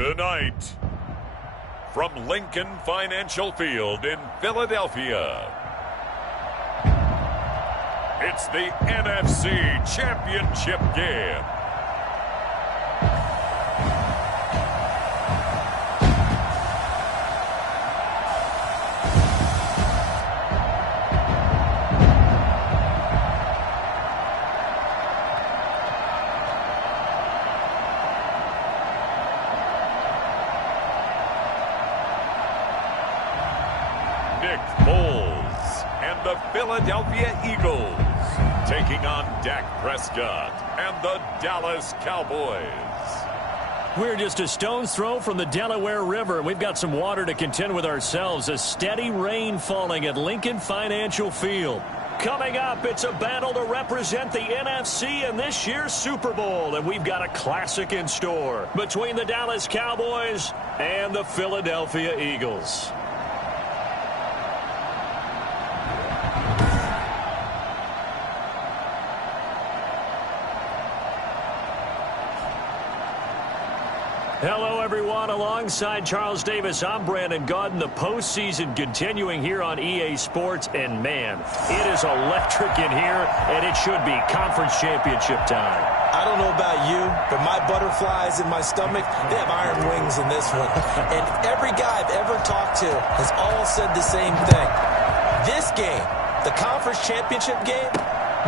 Tonight, from Lincoln Financial Field in Philadelphia, it's the NFC Championship game. Philadelphia Eagles taking on Dak Prescott and the Dallas Cowboys. We're just a stone's throw from the Delaware River. We've got some water to contend with ourselves. A steady rain falling at Lincoln Financial Field. Coming up, it's a battle to represent the NFC in this year's Super Bowl. And we've got a classic in store between the Dallas Cowboys and the Philadelphia Eagles. Hello, everyone. Alongside Charles Davis, I'm Brandon Gaudin. The postseason continuing here on EA Sports. And, man, it is electric in here, and it should be conference championship time. I don't know about you, but my butterflies in my stomach, they have iron wings in this one. And every guy I've ever talked to has all said the same thing. This game, the conference championship game,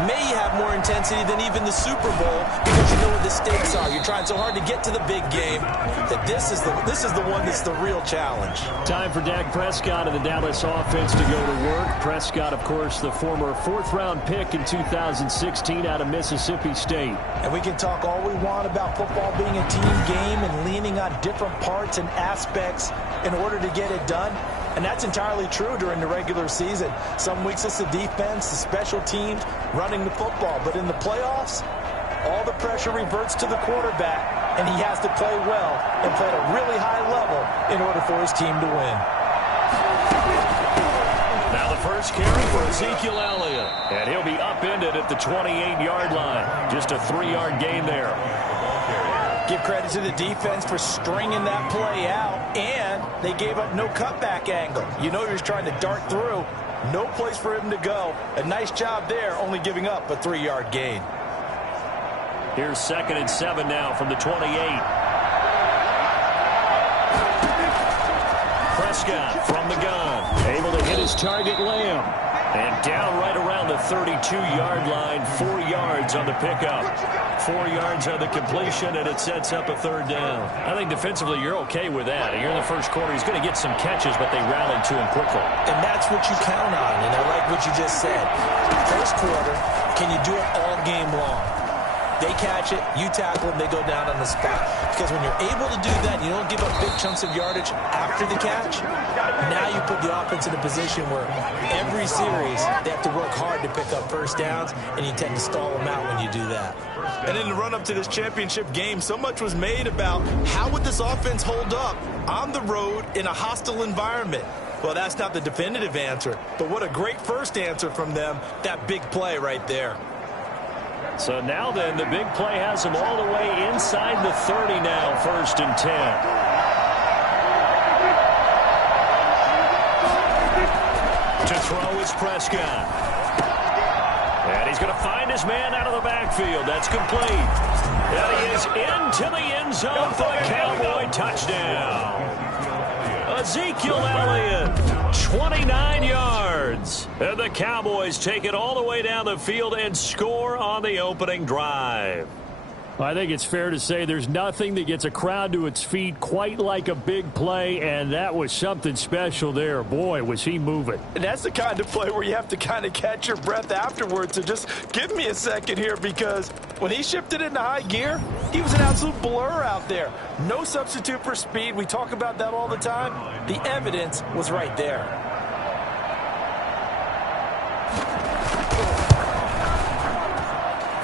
may have more intensity than even the Super Bowl because you know what the stakes are. You're trying so hard to get to the big game that this is the one that's the real challenge. Time for Dak Prescott and the Dallas offense to go to work. Prescott, of course, the former fourth-round pick in 2016 out of Mississippi State. And we can talk all we want about football being a team game and leaning on different parts and aspects in order to get it done. And that's entirely true during the regular season. Some weeks it's the defense, the special teams, running the football. But in the playoffs, all the pressure reverts to the quarterback, and he has to play well and play at a really high level in order for his team to win. Now the first carry for Ezekiel Elliott. And he'll be upended at the 28-yard line. Just a 3-yard gain there. Give credit to the defense for stringing that play out, and they gave up no cutback angle. You know you're just trying to dart through. No place for him to go. A nice job there, only giving up a 3-yard gain. Here's 2nd and 7 now from the 28. Prescott from the gun. Able to hit his target, Lamb. And down right around the 32-yard line. 4 yards on the pickup. 4 yards on the completion, and it sets up a 3rd down. I think defensively you're okay with that. Here in the first quarter, he's going to get some catches, but they rallied to him quickly. And that's what you count on, and I like what you just said. First quarter, can you do it all game long? They catch it, you tackle them, they go down on the spot. Because when you're able to do that, you don't give up big chunks of yardage after the catch. Now you put the offense in a position where every series they have to work hard to pick up first downs, and you tend to stall them out when you do that. And in the run-up to this championship game, so much was made about how would this offense hold up on the road in a hostile environment. Well, that's not the definitive answer, but what a great first answer from them, that big play right there. So now then, the big play has him all the way inside the 30 now, 1st and 10. To throw is Prescott. And he's going to find his man out of the backfield. That's complete. And he is into the end zone for the Cowboy touchdown. Ezekiel Elliott, 29 yards. And the Cowboys take it all the way down the field and score on the opening drive. I think it's fair to say there's nothing that gets a crowd to its feet quite like a big play, and that was something special there. Boy, was he moving. And that's the kind of play where you have to kind of catch your breath afterwards. So just give me a second here, because when he shifted into high gear, he was an absolute blur out there. No substitute for speed. We talk about that all the time. The evidence was right there.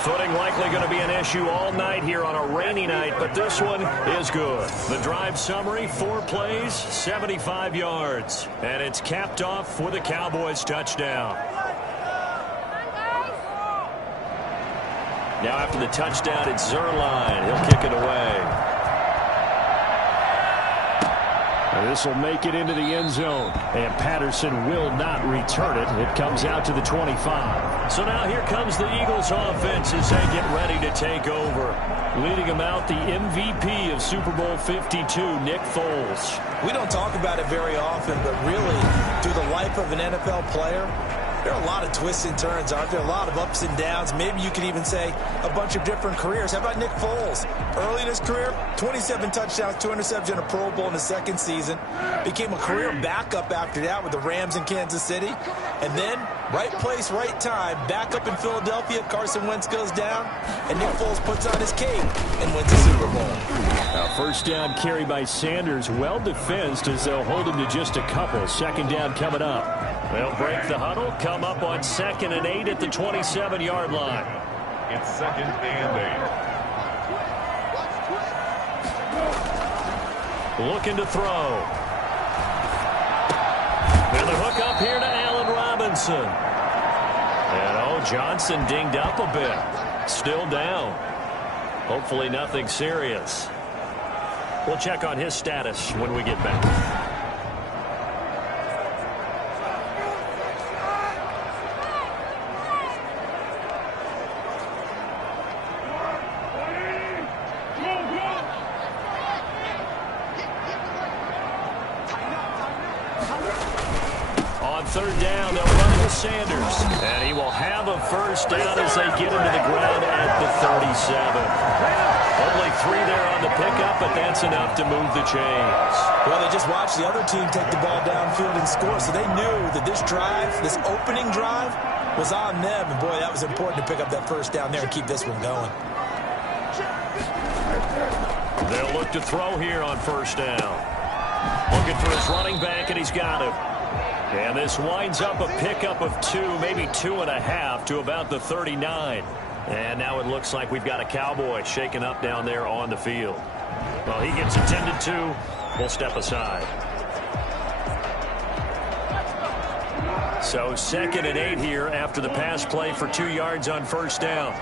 Footing likely going to be an issue all night here on a rainy night, but this one is good. The drive summary, 4 plays, 75 yards. And it's capped off with a Cowboys touchdown. Now after the touchdown, it's Zerline. He'll kick it away. This will make it into the end zone, and Patterson will not return it. It comes out to the 25. So now here comes the Eagles offense as they get ready to take over. Leading them out, the MVP of Super Bowl 52, Nick Foles. We don't talk about it very often, but really, through the life of an NFL player, there are a lot of twists and turns, aren't there? A lot of ups and downs. Maybe you could even say a bunch of different careers. How about Nick Foles? Early in his career, 27 touchdowns, 2 interceptions, and a Pro Bowl in his second season. Became a career backup after that with the Rams in Kansas City. And then, right place, right time, back up in Philadelphia. Carson Wentz goes down, and Nick Foles puts on his cape and wins the Super Bowl. Now, first down carry by Sanders, well defensed as they'll hold him to just a couple. Second down coming up. They'll break the huddle, come up on 2nd and 8 at the 27-yard line. It's 2nd and 8. Looking to throw. And the hook up here to Allen Robinson. And, Johnson dinged up a bit. Still down. Hopefully nothing serious. We'll check on his status when we get back. Third down, they'll run to Sanders. And he will have a first down as they get into the ground at the 37. Only 3 there on the pickup, but that's enough to move the chains. Well, they just watched the other team take the ball downfield and score, so they knew that this drive, this opening drive, was on them. And, boy, that was important to pick up that first down there and keep this one going. They'll look to throw here on first down. Looking for his running back, and he's got him. And this winds up a pickup of 2, maybe 2.5 to about the 39. And now it looks like we've got a Cowboy shaken up down there on the field. Well, he gets attended to. We'll step aside. So 2nd and 8 here after the pass play for 2 yards on first down.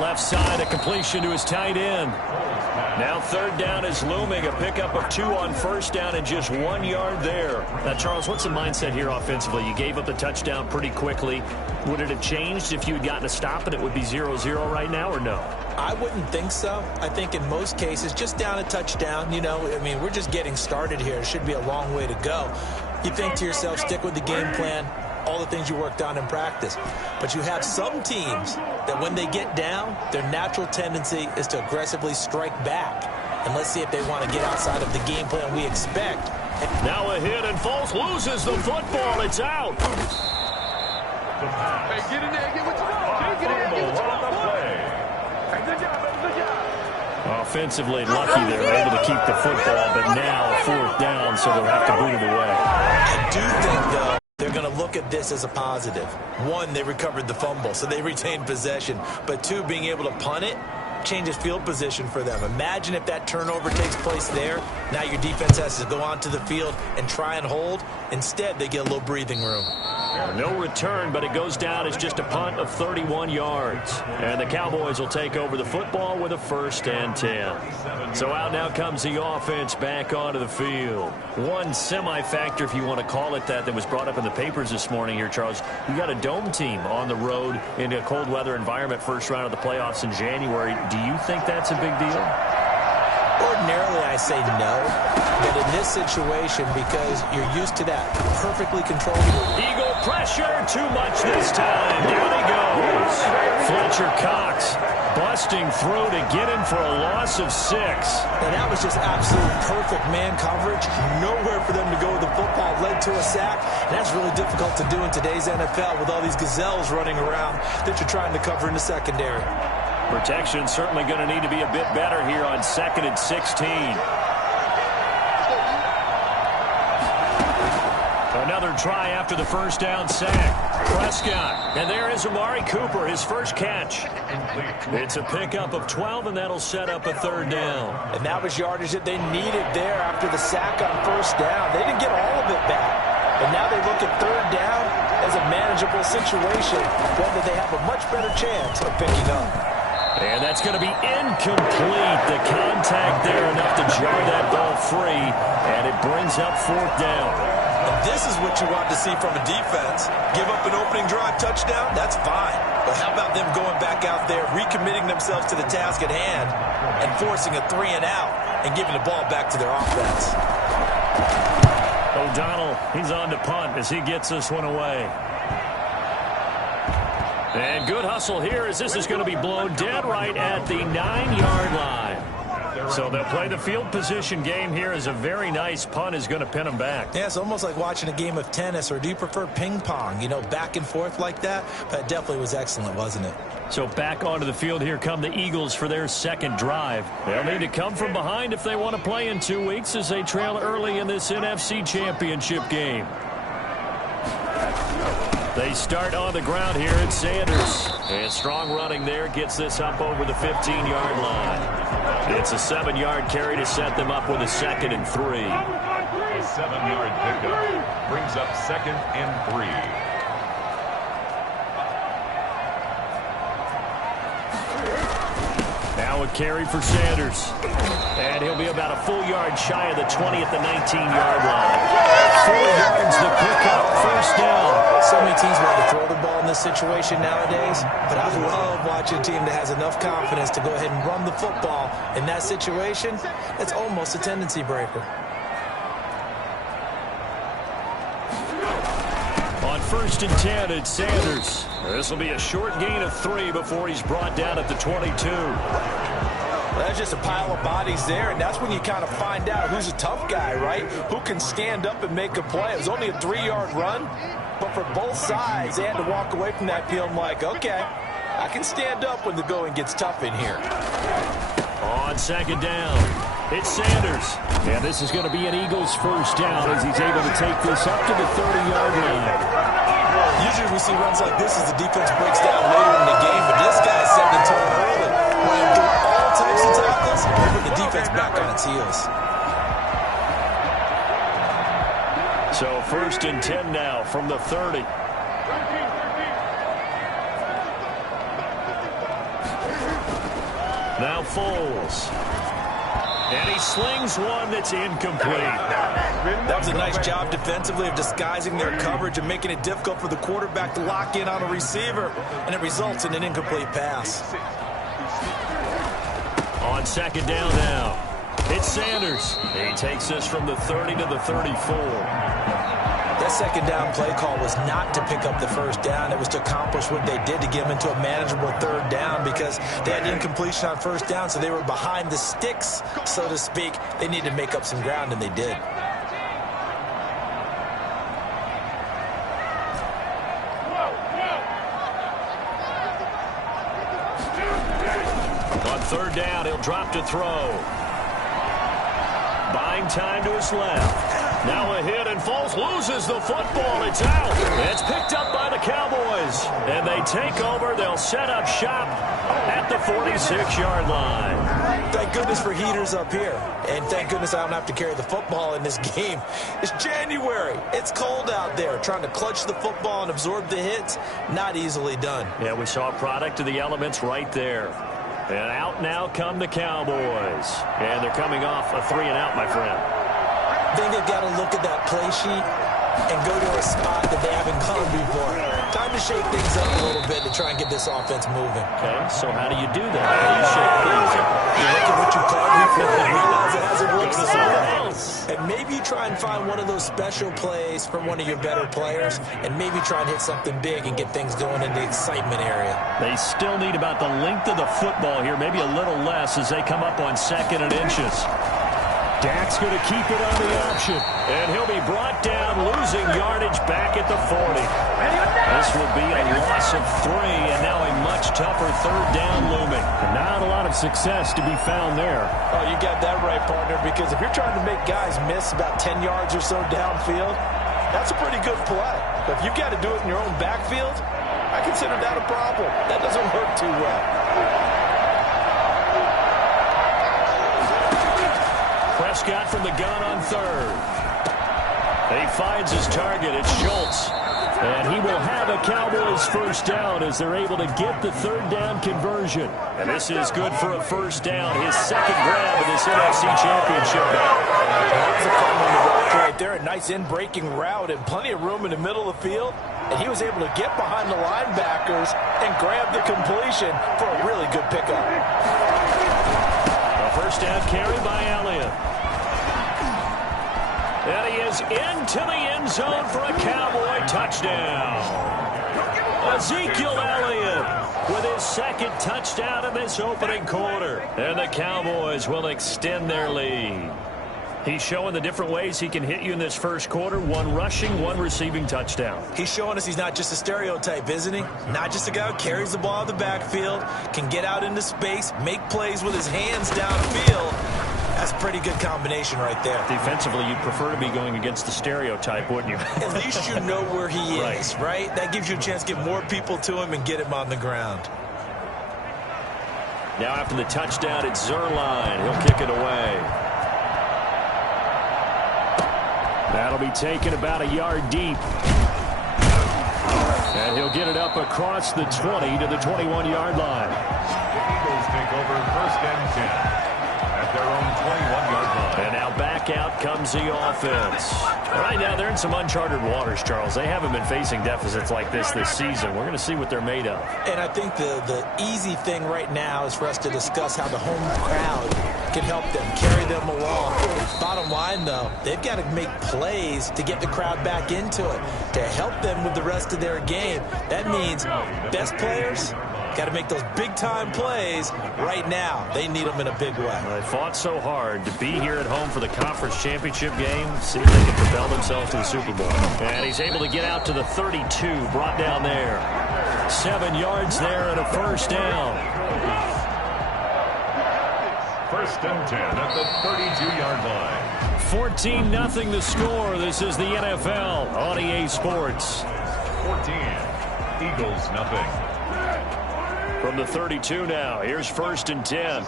Left side, a completion to his tight end. Now 3rd down is looming. A pickup of 2 on first down and just 1 yard there. Now, Charles, what's the mindset here offensively? You gave up the touchdown pretty quickly. Would it have changed if you had gotten a stop and it would be 0-0 right now, or no? I wouldn't think so. I think in most cases, just down a touchdown, we're just getting started here. It should be a long way to go. You think to yourself, stick with the game plan, all the things you worked on in practice. But you have some teams that when they get down, their natural tendency is to aggressively strike back. And let's see if they want to get outside of the game plan we expect. Now a hit, and Foles loses the football. It's out. Hey, get in there. Get what you want. Get in there. Get what you want. Hey, good job, baby. Good job. Offensively lucky they're able to keep the football, but now 4th down, so they'll have to boot it away. I do think, though, they're going to look at this as a positive. 1, they recovered the fumble, so they retained possession. But 2, being able to punt it changes field position for them. Imagine if that turnover takes place there. Now your defense has to go onto the field and try and hold. Instead, they get a little breathing room. No return, but it goes down as just a punt of 31 yards. And the Cowboys will take over the football with a 1st and 10. So out now comes the offense back onto the field. One semi-factor, if you want to call it that was brought up in the papers this morning here, Charles. You got a dome team on the road in a cold weather environment, first round of the playoffs in January. Do you think that's a big deal? Ordinarily, I say no, but in this situation, because you're used to that perfectly controlled. Eagle pressure, too much this time. Down he goes. Fletcher Cox busting through to get him for a loss of 6. And that was just absolute perfect man coverage. Nowhere for them to go with the football. Led to a sack. And that's really difficult to do in today's NFL with all these gazelles running around that you're trying to cover in the secondary. Protection certainly going to need to be a bit better here on 2nd and 16. Another try after the first down sack. Prescott. And there is Amari Cooper, his first catch. It's a pickup of 12, and that'll set up a 3rd down. And that was yardage that they needed there after the sack on first down. They didn't get all of it back. And now they look at 3rd down. as a manageable situation, one that they have a much better chance of picking up. And that's going to be incomplete. The contact there enough to jar that ball free, and it brings up fourth down. And this is what you want to see from a defense. Give up an opening drive touchdown, that's fine. But how about them going back out there, recommitting themselves to the task at hand, and forcing a 3-and-out, and giving the ball back to their offense. O'Donnell, he's on to punt as he gets this one away. And good hustle here as this is going to be blown dead right at the 9-yard line. So they'll play the field position game here as a very nice punt is going to pin them back. Yeah, it's almost like watching a game of tennis, or do you prefer ping pong? You know, back and forth like that? That definitely was excellent, wasn't it? So back onto the field here come the Eagles for their second drive. They'll need to come from behind if they want to play in 2 weeks as they trail early in this NFC Championship game. They start on the ground here at Sanders. And strong running there gets this up over the 15-yard line. It's a 7-yard carry to set them up with a 2nd and 3. A 7-yard pickup brings up 2nd and 3. Now a carry for Sanders. And he'll be about a full yard shy of the 20 at the 19-yard line. 4 yards the pickup, first down. So many teams want to throw the ball in this situation nowadays, but I love watching a team that has enough confidence to go ahead and run the football. In that situation, it's almost a tendency breaker. On 1st and 10, it's Sanders. This will be a short gain of 3 before he's brought down at the 22. Well, that's just a pile of bodies there, and that's when you kind of find out who's a tough guy, right? Who can stand up and make a play. It was only a 3-yard run, but for both sides, they had to walk away from that field like, okay, I can stand up when the going gets tough in here. On 2nd down, it's Sanders. And this is going to be an Eagles first down as he's able to take this up to the 30-yard line. Usually we see runs like this as the defense breaks down later in the game, but this guy's setting the tone early. Running through all types of tackles, and put the defense back on its heels. So 1st and 10 now from the 30. Now Foles. And he slings one that's incomplete. That was a nice job defensively of disguising their coverage and making it difficult for the quarterback to lock in on a receiver, and it results in an incomplete pass. On 2nd down now, it's Sanders. He takes this from the 30 to the 34. That 2nd down play call was not to pick up the first down. It was to accomplish what they did to get them into a manageable 3rd down because they had incompletion on 1st down, so they were behind the sticks, so to speak. They needed to make up some ground, and they did. On 3rd down, he'll drop to throw. Buying time to his left. Now a hit, and Foles loses the football. It's out. It's picked up by the Cowboys. And they take over. They'll set up shop at the 46-yard line. Thank goodness for heaters up here. And thank goodness I don't have to carry the football in this game. It's January. It's cold out there. Trying to clutch the football and absorb the hits, not easily done. Yeah, we saw a product of the elements right there. And out now come the Cowboys. And they're coming off a 3-and-out, my friend. I think they've got to look at that play sheet and go to a spot that they haven't gone before. Time to shake things up a little bit to try and get this offense moving. Okay, so how do you do that? How do you shake things up? You look at what you called before and realize it hasn't worked so well. And maybe you try and find one of those special plays from one of your better players, and maybe try and hit something big and get things going in the excitement area. They still need about the length of the football here, maybe a little less as they come up on 2nd and inches. Dak's going to keep it on the option. And he'll be brought down, losing yardage back at the 40. This will be a loss of 3, and now a much tougher 3rd down looming. Not a lot of success to be found there. Oh, you got that right, partner, because if you're trying to make guys miss about 10 yards or so downfield, that's a pretty good play. But if you've got to do it in your own backfield, I consider that a problem. That doesn't work too well. Prescott from the gun on 3rd. He finds his target. It's Schultz. And he will have a Cowboys first down as they're able to get the third down conversion. And this is good for a first down. His second grab in this NFC Championship battle. That's a fun one to watch right there. A nice in-breaking route and plenty of room in the middle of the field. And he was able to get behind the linebackers and grab the completion for a really good pickup. A first down carry by Elliott. And he is into the end zone for a Cowboy touchdown. Ezekiel Elliott with his second touchdown in this opening quarter. And the Cowboys will extend their lead. He's showing the different ways he can hit you in this first quarter. One rushing, one receiving touchdown. He's showing us he's not just a stereotype, isn't he? Not just a guy who carries the ball in the backfield, can get out into space, make plays with his hands downfield. That's a pretty good combination right there. Defensively, you'd prefer to be going against the stereotype, wouldn't you? At least you know where he is, right? That gives you a chance to get more people to him and get him on the ground. Now after the touchdown, it's Zerline. He'll kick it away. That'll be taken about a yard deep. And he'll get it up across the 20 to the 21-yard line. The Eagles take over first and 10 at their own 21-yard line. And now back out comes the offense. Right now, they're in some uncharted waters, Charles. They haven't been facing deficits like this season. We're going to see what they're made of. And I think the easy thing right now is for us to discuss how the home crowd can help them, carry them along. Bottom line, though, they've got to make plays to get the crowd back into it, to help them with the rest of their game. That means best players got to make those big-time plays right now. They need them in a big way. Well, they fought so hard to be here at home for the conference championship game. See if they can propel themselves to the Super Bowl. And he's able to get out to the 32, brought down there. 7 yards there and a first down. First and 10 at the 32-yard line. 14-0 the score. This is the NFL on EA Sports. 14, Eagles nothing. From the 32 now, here's first and 10.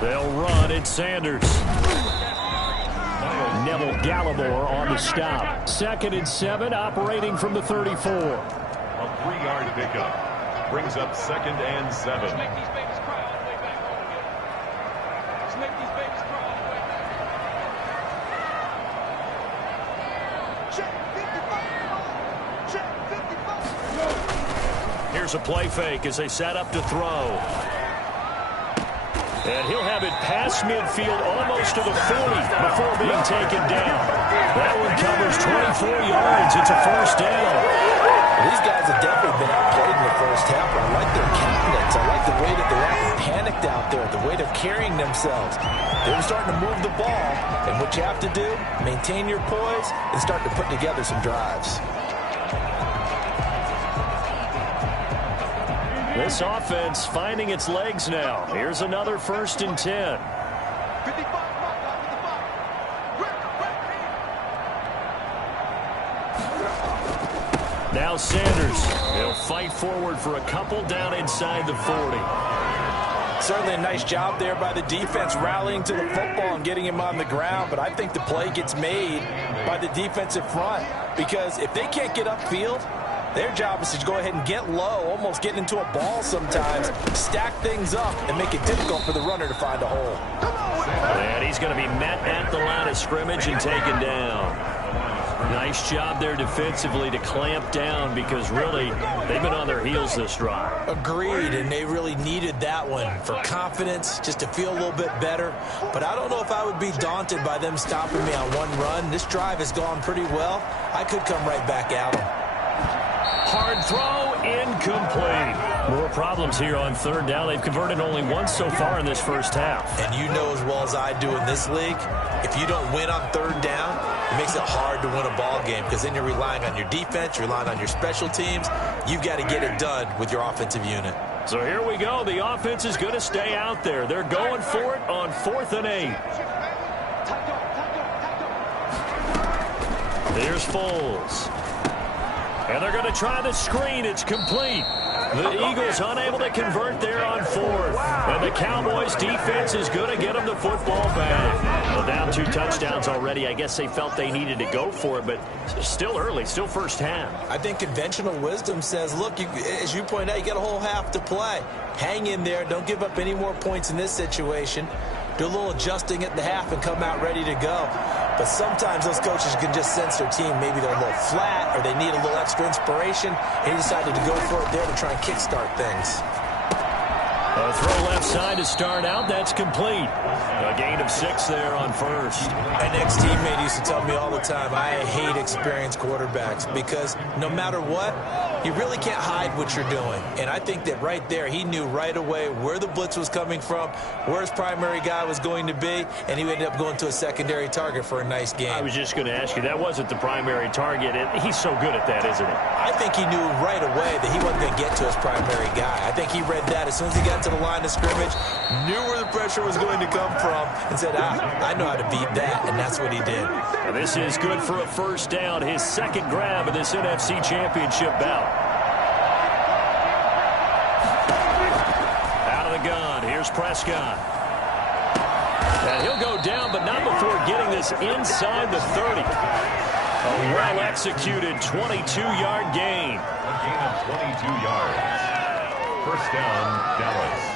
They'll run. It's Sanders. Neville Gallimore on the stop. 2nd and 7, operating from the 34. A 3-yard pickup brings up 2nd and 7. Here's a play fake as they set up to throw. And he'll have it past midfield almost to the 40 before being taken down. That one covers 24 yards. It's a first down. These guys have definitely been outplayed in the first half, but I like their countenance. I like the way that they're acting panicked out there, the way they're carrying themselves. They're starting to move the ball, and what you have to do, maintain your poise and start to put together some drives. This offense finding its legs now. Here's another first and 10. Now Sanders. He'll fight forward for a couple down inside the 40. Certainly a nice job there by the defense rallying to the football and getting him on the ground, but I think the play gets made by the defensive front because if they can't get upfield, their job is to go ahead and get low, almost get into a ball sometimes, stack things up, and make it difficult for the runner to find a hole. And he's going to be met at the line of scrimmage and taken down. Nice job there defensively to clamp down because really they've been on their heels this drive. Agreed, and they really needed that one for confidence, just to feel a little bit better. But I don't know if I would be daunted by them stopping me on one run. This drive has gone pretty well. I could come right back at them. Hard throw, incomplete. More problems here on third down. They've converted only once so far in this first half. And you know as well as I do in this league, if you don't win on third down, it makes it hard to win a ball game because then you're relying on your defense, you're relying on your special teams. You've got to get it done with your offensive unit. So here we go. The offense is going to stay out there. They're going for it on 4th and 8. Here's Foles. And they're going to try the screen. It's complete. The Eagles unable to convert there on fourth. And the Cowboys defense is going to get them the football back. Well, down 2 touchdowns already. I guess they felt they needed to go for it, but still early, still first half. I think conventional wisdom says, look, as you point out, you got a whole half to play. Hang in there. Don't give up any more points in this situation. Do a little adjusting at the half and come out ready to go. But sometimes those coaches can just sense their team. Maybe they're a little flat or they need a little extra inspiration. And he decided to go for it there to try and kickstart things. A throw left side to start out. That's complete. A gain of 6 there on first. An ex-teammate used to tell me all the time, I hate experienced quarterbacks because no matter what, you really can't hide what you're doing. And I think that right there, he knew right away where the blitz was coming from, where his primary guy was going to be, and he ended up going to a secondary target for a nice game. I was just going to ask you, that wasn't the primary target. He's so good at that, isn't he? I think he knew right away that he wasn't going to get to his primary guy. I think he read that as soon as he got to the line of scrimmage, knew where the pressure was going to come from, and said, I know how to beat that, and that's what he did. And this is good for a first down, his second grab of this NFC Championship bout. Out of the gun, here's Prescott. And he'll go down, but not before getting this inside the 30. A well-executed 22-yard gain. A gain of 22 yards. First down, Dallas.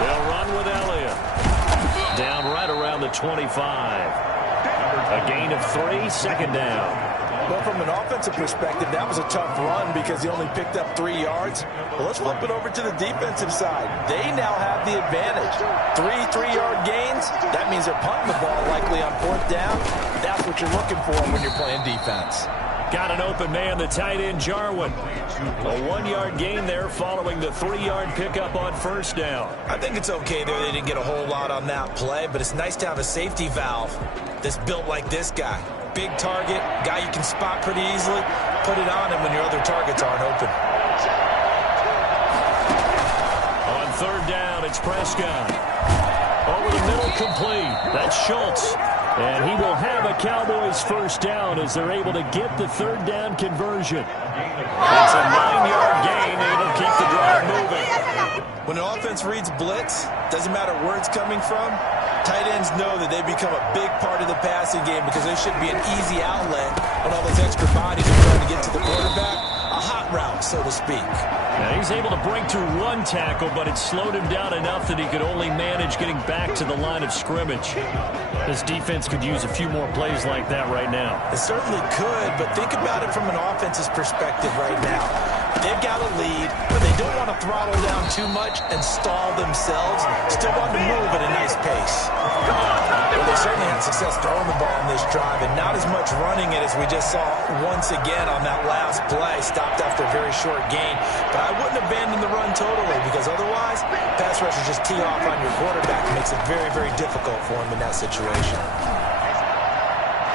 They'll run with Elliott. Down right around the 25. A gain of 3, second down. Well, from an offensive perspective, that was a tough run because he only picked up 3 yards. Well, let's flip it over to the defensive side. They now have the advantage. 3-3-yard gains, that means they're punting the ball likely on 4th down. That's what you're looking for when you're playing defense. Got an open man, the tight end, Jarwin. A 1-yard gain there following the 3-yard pickup on first down. I think it's okay there. They didn't get a whole lot on that play, but it's nice to have a safety valve that's built like this guy. Big target, guy you can spot pretty easily. Put it on him when your other targets aren't open. On third down, it's Prescott. Over the middle, complete. That's Schultz. And he will have a Cowboys first down as they're able to get the third down conversion. It's a 9-yard gain, and it'll keep the drive moving. When an offense reads blitz, doesn't matter where it's coming from, tight ends know that they become a big part of the passing game because there should be an easy outlet when all those extra bodies are trying to get to the quarterback. A hot route, so to speak. Now he's able to break through 1 tackle, but it slowed him down enough that he could only manage getting back to the line of scrimmage. This defense could use a few more plays like that right now. It certainly could, but think about it from an offense's perspective right now. They've got a lead, but they don't want to throttle down too much and stall themselves. Still want to move at a nice pace. Well, they certainly had success throwing the ball in this drive, and not as much running it as we just saw once again on that last play. Stopped after a very short gain. But I wouldn't abandon the run totally, because otherwise, pass rushers just tee off on your quarterback. It makes it very, very difficult for him in that situation.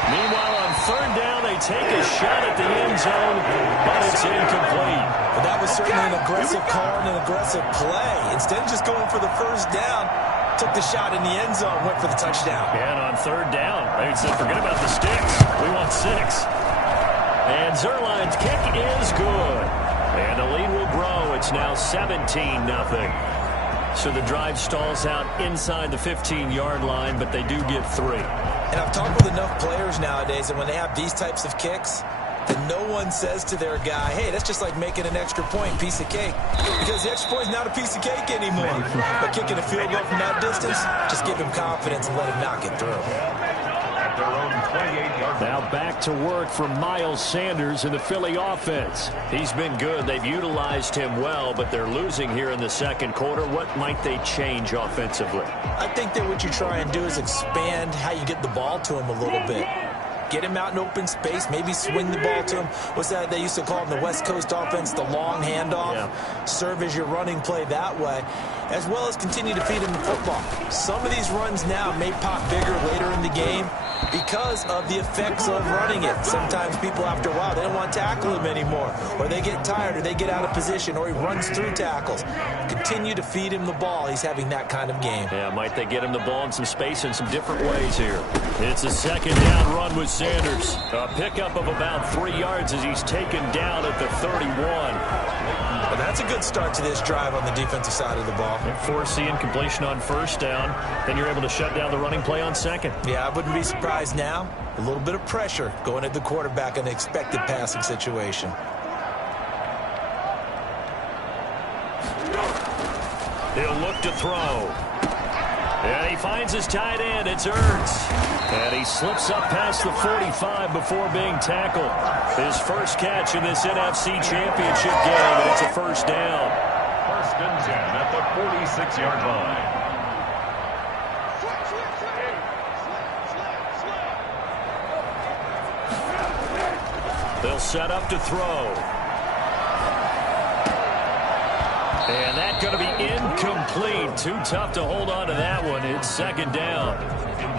Meanwhile, on third down, they take a shot at the end zone, but it's incomplete. But that was certainly an aggressive call and an aggressive play. Instead of just going for the first down, took the shot in the end zone, went for the touchdown. And on third down, they said, forget about the sticks. We want 6. And Zerline's kick is good. And the lead will grow. It's now 17-0. So the drive stalls out inside the 15-yard line, but they do get 3. And I've talked with enough players nowadays that when they have these types of kicks, that no one says to their guy, hey, that's just like making an extra point, piece of cake. Because the extra point is not a piece of cake anymore. But kicking a field goal from that distance, just give him confidence and let him knock it through. Now back to work for Miles Sanders in the Philly offense. He's been good. They've utilized him well, but they're losing here in the second quarter. What might they change offensively? I think that what you try and do is expand how you get the ball to him a little bit. Get him out in open space, maybe swing the ball to him. What's that they used to call in the West Coast offense, the long handoff? Yeah. Serve as your running play that way, as well as continue to feed him the football. Some of these runs now may pop bigger later in the game because of the effects of running it. Sometimes people, after a while, they don't want to tackle him anymore, or they get tired, or they get out of position, or he runs through tackles. Continue to feed him the ball. He's having that kind of game. Yeah, might they get him the ball in some space in some different ways here. It's a second down run with Sanders. A pickup of about 3 yards as he's taken down at the 31. Well, that's a good start to this drive on the defensive side of the ball. Forcing completion on first down. Then you're able to shut down the running play on second. Yeah, I wouldn't be surprised now. A little bit of pressure going at the quarterback in an expected passing situation. He'll look to throw. And he finds his tight end. It's Ertz. And he slips up past the 45 before being tackled. His first catch in this NFC Championship game, and it's a first down. First and 10 at the 46-yard line. They'll set up to throw. And that's going to be incomplete. Too tough to hold on to that one. It's second down.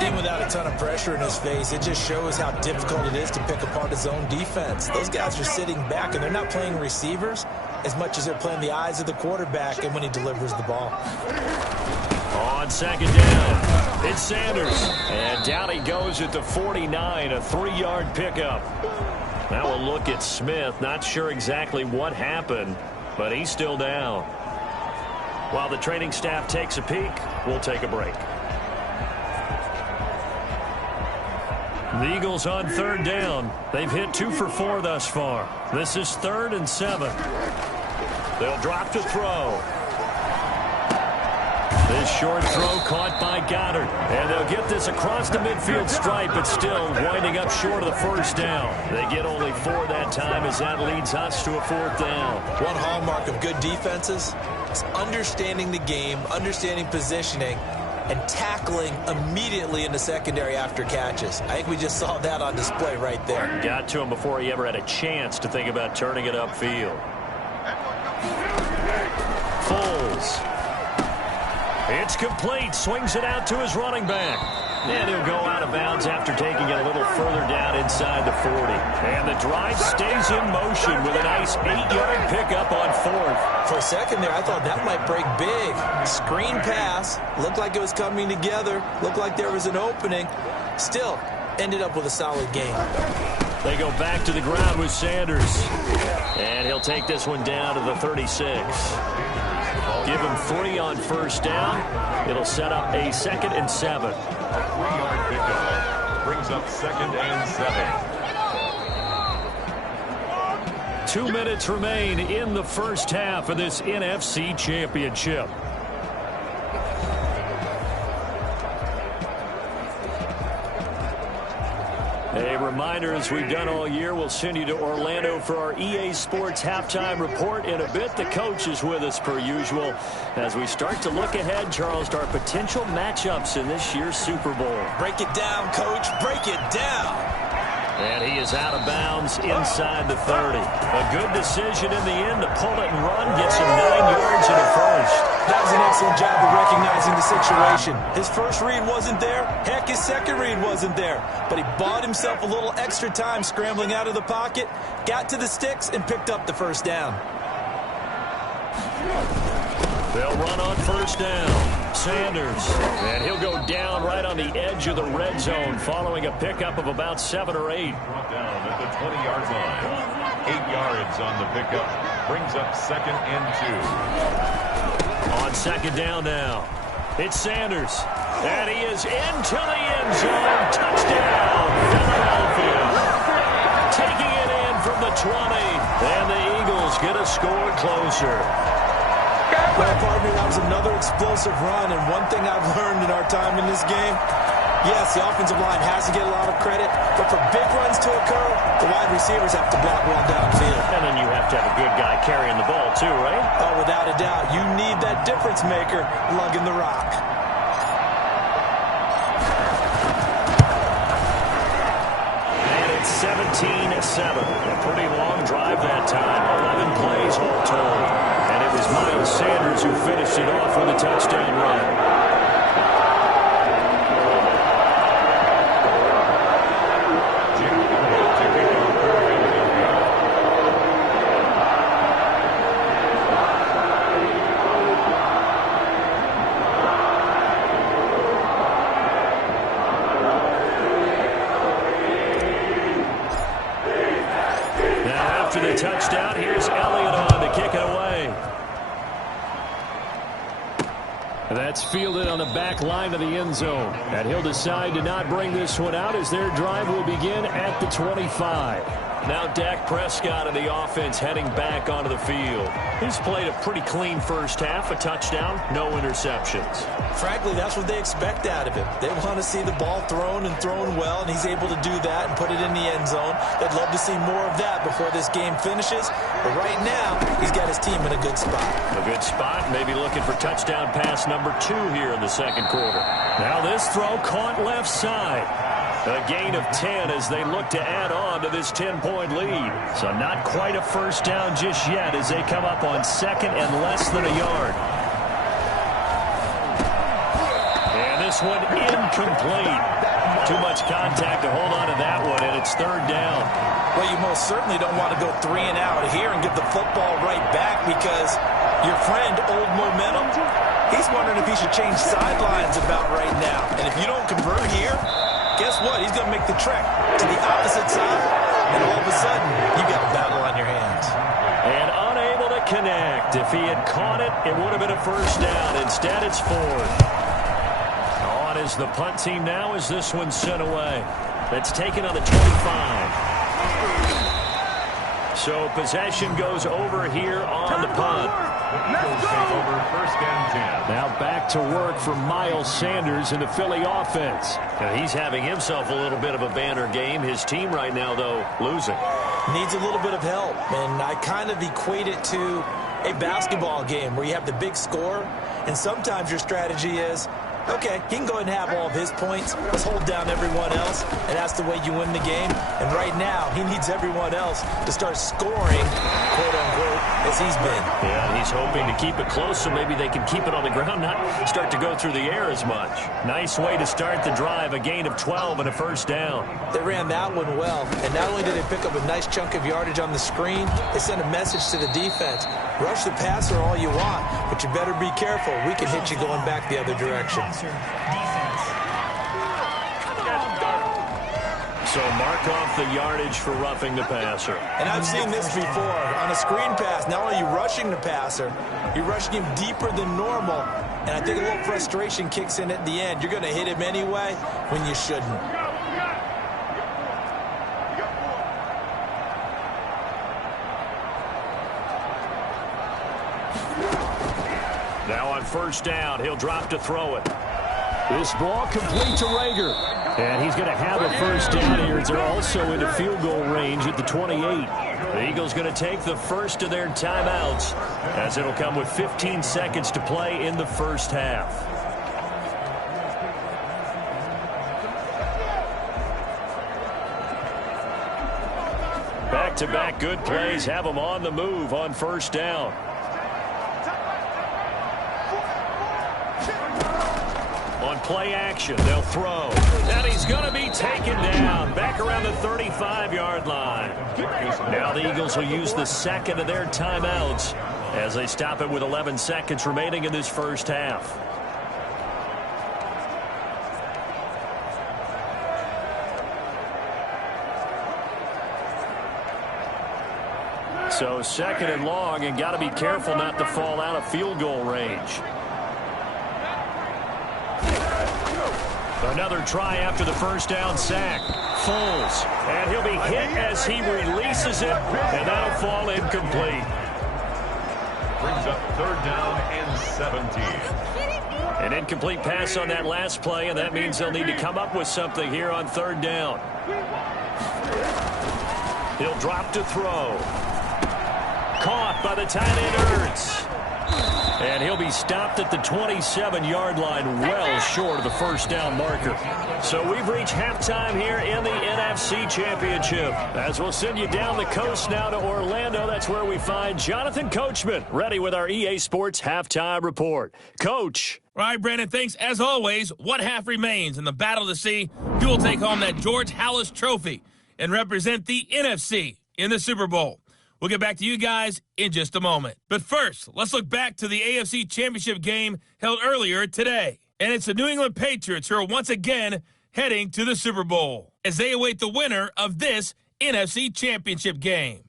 Even without a ton of pressure in his face, it just shows how difficult it is to pick apart his own defense. Those guys are sitting back, and they're not playing receivers as much as they're playing the eyes of the quarterback and when he delivers the ball. On second down, it's Sanders. And down he goes at the 49, a 3-yard pickup. Now we'll look at Smith. Not sure exactly what happened, but he's still down. While the training staff takes a peek, we'll take a break. The Eagles on third down. They've hit 2 for 4 thus far. This is 3rd and 7. They'll drop to throw. This short throw caught by Goddard. And they'll get this across the midfield stripe, but still winding up short of the first down. They get only 4 that time as that leads us to a 4th down. One hallmark of good defenses is understanding the game, understanding positioning, and tackling immediately in the secondary after catches. I think we just saw that on display right there. Got to him before he ever had a chance to think about turning it upfield. Foles. It's complete. Swings it out to his running back. And he'll go out of bounds after taking it a little further down inside the 40. And the drive stays in motion with a nice 8-yard pickup on 4th. For a second there, I thought that might break big. Screen pass. Looked like it was coming together. Looked like there was an opening. Still, ended up with a solid game. They go back to the ground with Sanders. And he'll take this one down to the 36. Give him 3 on first down. It'll set up a 2nd and 7. A 3-yard pickup brings up 2nd and 7. 2 minutes remain in the first half of this NFC Championship. A reminder, as we've done all year, we'll send you to Orlando for our EA Sports halftime report in a bit. The coach is with us per usual as we start to look ahead, Charles, to our potential matchups in this year's Super Bowl. Break it down, Coach. Break it down. And he is out of bounds inside the 30. A good decision in the end to pull it and run. Gets him 9 yards in a first. That was an excellent job of recognizing the situation. His first read wasn't there. Heck, his second read wasn't there. But he bought himself a little extra time scrambling out of the pocket, got to the sticks, and picked up the first down. They'll run on first down. Sanders. And he'll go down right on the edge of the red zone following a pickup of about 7 or 8. Brought down at the 20-yard line. 8 yards on the pickup. Brings up 2nd and 2. On second down now. It's Sanders. And he is into the end zone. Touchdown, Philadelphia. Taking it in from the 20. And the Eagles get a score closer. Well, partner, that was another explosive run, and one thing I've learned in our time in this game, yes, the offensive line has to get a lot of credit, but for big runs to occur, the wide receivers have to block well downfield. And then you have to have a good guy carrying the ball too, right? Oh, without a doubt. You need that difference maker lugging the rock. 17-7. A pretty long drive that time. 11 plays all told. And it was Miles Sanders who finished it off with a touchdown run. After the touchdown, here's Elliott on to kick it away. That's fielded on the back line of the end zone. And he'll decide to not bring this one out as their drive will begin at the 25. Now Dak Prescott and the offense heading back onto the field. He's played a pretty clean first half, a touchdown, no interceptions. Frankly, that's what they expect out of him. They want to see the ball thrown and thrown well, and he's able to do that and put it in the end zone. They'd love to see more of that before this game finishes. But right now, he's got his team in a good spot. A good spot, maybe looking for touchdown pass number 2 here in the second quarter. Now this throw caught left side. A gain of 10 as they look to add on to this 10-point lead. So not quite a first down just yet as they come up on second and less than a yard. And this one incomplete. Too much contact to hold on to that one, and it's third down. Well, you most certainly don't want to go 3 and out here and get the football right back because your friend, Old Momentum, he's wondering if he should change sidelines about right now. And if you don't convert here, guess what? He's going to make the trek to the opposite side, and all of a sudden, you've got a battle on your hands. And unable to connect. If he had caught it, it would have been a first down. Instead, it's fourth. On is the punt team now as this one's sent away. That's taken on the 25. So possession goes over here on the punt. Over first and 10. Now back to work for Miles Sanders in the Philly offense. Now he's having himself a little bit of a banner game. His team right now, though, losing. Needs a little bit of help, and I kind of equate it to a basketball game where you have the big score, and sometimes your strategy is, okay, he can go ahead and have all of his points. Let's hold down everyone else, and that's the way you win the game. And right now, he needs everyone else to start scoring, quote-unquote, as he's been. Yeah, he's hoping to keep it close so maybe they can keep it on the ground, not start to go through the air as much. Nice way to start the drive, a gain of 12 and a first down. They ran that one well, and not only did they pick up a nice chunk of yardage on the screen, they sent a message to the defense. Rush the passer all you want, but you better be careful. We can hit you going back the other direction. So mark off the yardage for roughing the passer. And I've seen this before. On a screen pass, not only are you rushing the passer, you're rushing him deeper than normal. And I think a little frustration kicks in at the end. You're going to hit him anyway when you shouldn't. Now on first down, he'll drop to throw it. This ball complete to Rager. And he's going to have a first down here as they're also into field goal range at the 28. The Eagles going to take the first of their timeouts as it'll come with 15 seconds to play in the first half. Back-to-back good plays have them on the move on first down. On play action, they'll throw. And he's going to be taken down back around the 35-yard line. Now the Eagles will use the second of their timeouts as they stop it with 11 seconds remaining in this first half. So second and long, and got to be careful not to fall out of field goal range. Another try after the first down sack. Foles. And he'll be hit as he releases it, and that'll fall incomplete. Brings up third down and 17. An incomplete pass on that last play, and that means they'll need to come up with something here on third down. He'll drop to throw. Caught by the tight end, Ertz. And he'll be stopped at the 27-yard line, well short of the first down marker. So we've reached halftime here in the NFC Championship. As we'll send you down the coast now to Orlando, that's where we find Jonathan Coachman, ready with our EA Sports Halftime Report. Coach. All right, Brandon, thanks. As always, one half remains in the battle to see who will take home that George Halas Trophy and represent the NFC in the Super Bowl. We'll get back to you guys in just a moment. But first, let's look back to the AFC Championship game held earlier today. And it's the New England Patriots who are once again heading to the Super Bowl as they await the winner of this NFC Championship game.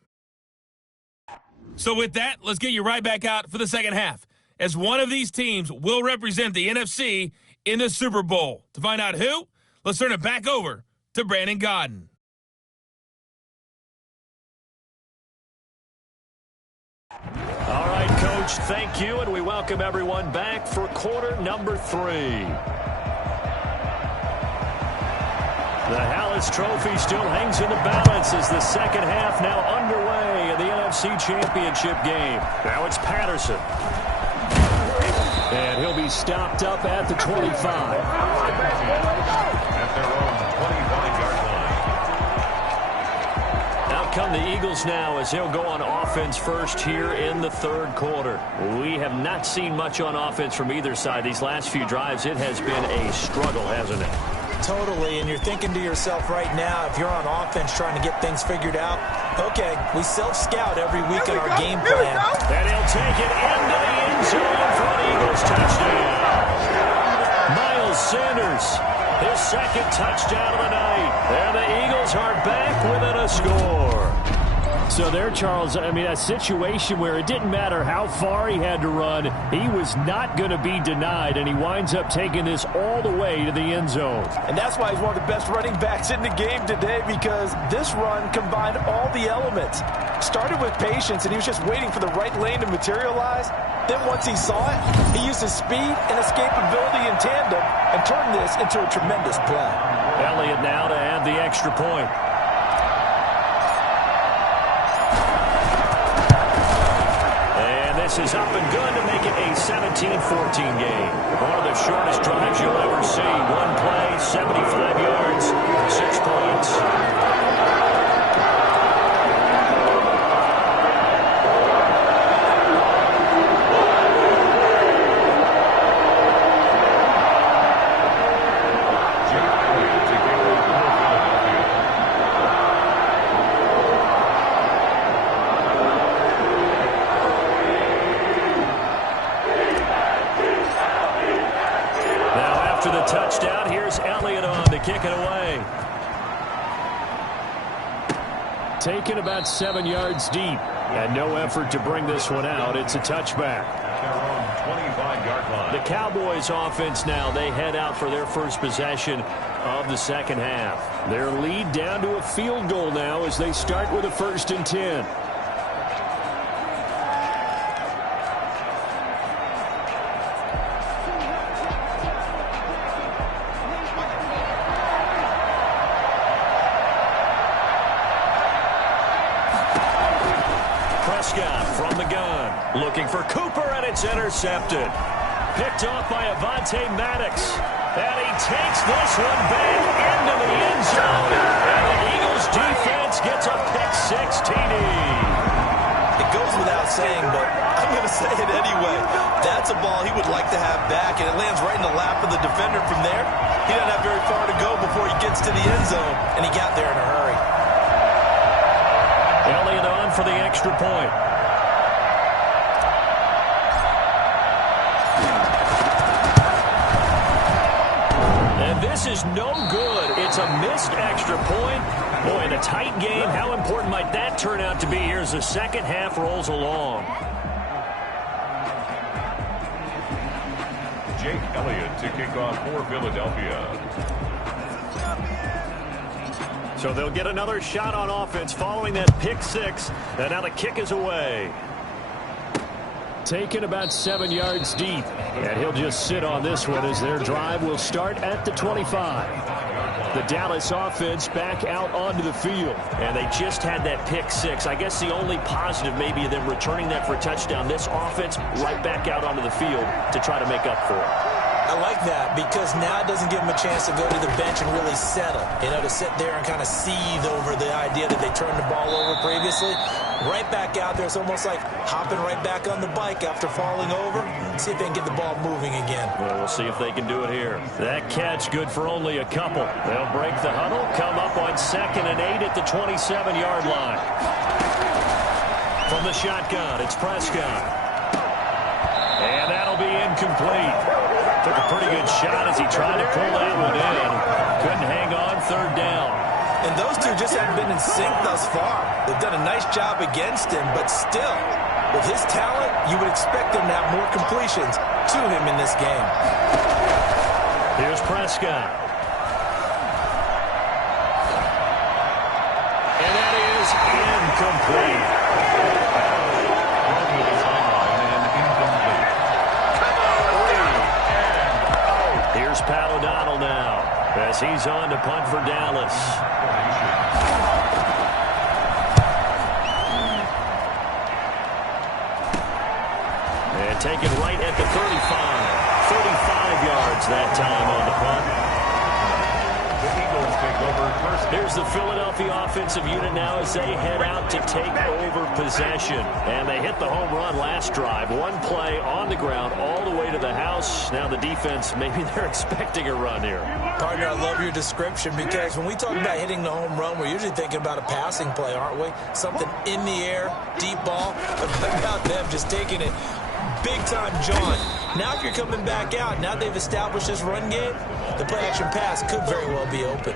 So with that, let's get you right back out for the second half, as one of these teams will represent the NFC in the Super Bowl. To find out who, let's turn it back over to Brandon Godden. All right, Coach, thank you, and we welcome everyone back for quarter number 3. The Halas Trophy still hangs in the balance as the second half now underway in the NFC Championship game. Now it's Patterson. And he'll be stopped up at the 25. At their own 25-yard line. Out come the Eagles now as they'll go on offense first here in the third quarter. We have not seen much on offense from either side. These last few drives, it has been a struggle, hasn't it? Totally, and you're thinking to yourself right now, if you're on offense trying to get things figured out, okay, we self-scout every week in our game plan. And he'll take it into the end zone for an Eagles touchdown. Miles Sanders, his second touchdown of the night. And the Eagles are back within a score. So there, Charles, I mean, a situation where it didn't matter how far he had to run, he was not going to be denied, and he winds up taking this all the way to the end zone. And that's why he's one of the best running backs in the game today, because this run combined all the elements. Started with patience, and he was just waiting for the right lane to materialize. Then once he saw it, he used his speed and escapability in tandem and turned this into a tremendous play. Elliott now to add the extra point. This is up and good to make it a 17-14 game. One of the shortest drives you'll ever see. One play, 75 yards, 6 points. After the touchdown, here's Elliott on to kick it away. Taken about 7 yards deep, and no effort to bring this one out. It's a touchback. Their own 25-yard line. The Cowboys offense now, they head out for their first possession of the second half. Their lead down to a field goal now as they start with a 1st and 10. From the gun, looking for Cooper, and it's intercepted. Picked off by Avonte Maddox. And he takes this one back into the end zone. And the Eagles defense gets a pick-6 TD. It goes without saying, but I'm going to say it anyway. That's a ball he would like to have back, and it lands right in the lap of the defender from there. He doesn't have very far to go before he gets to the end zone, and he got there in a hurry. Elliott on for the extra point. This is no good. It's a missed extra point. Boy, in a tight game, how important might that turn out to be here as the second half rolls along? Jake Elliott to kick off for Philadelphia. So they'll get another shot on offense following that pick-6. And now the kick is away. Taken about 7 yards deep. And he'll just sit on this one as their drive will start at the 25. The Dallas offense back out onto the field. And they just had that pick six. I guess the only positive maybe of them returning that for a touchdown. This offense right back out onto the field to try to make up for it. I like that because now it doesn't give them a chance to go to the bench and really settle. To sit there and kind of seethe over the idea that they turned the ball over previously. Right back out there. It's almost like hopping right back on the bike after falling over. See if they can get the ball moving again. Well, we'll see if they can do it here. That catch good for only a couple. They'll break the huddle, come up on 2nd and 8 at the 27-yard line. From the shotgun, it's Prescott. And that'll be incomplete. Took a pretty good shot as he tried to pull that one in. Couldn't hang on, 3rd down. And those two just haven't been in sync thus far. They've done a nice job against him, but still, with his talent, you would expect him to have more completions to him in this game. Here's Prescott. And that is incomplete. Here's Pat O'Donnell now as he's on to punt for Dallas. And taken right at the 35. 35 yards that time on the punt. The Eagles take over first. Here's the Philadelphia offensive unit now as they head out to take over possession. And they hit the home run last drive. One play on the ground all the way to the house. Now the defense, maybe they're expecting a run here. Partner, I love your description because when we talk about hitting the home run, we're usually thinking about a passing play, aren't we? Something in the air, deep ball. But what about them just taking it big time, John? Now if you're coming back out, now they've established this run game, the play-action pass could very well be open.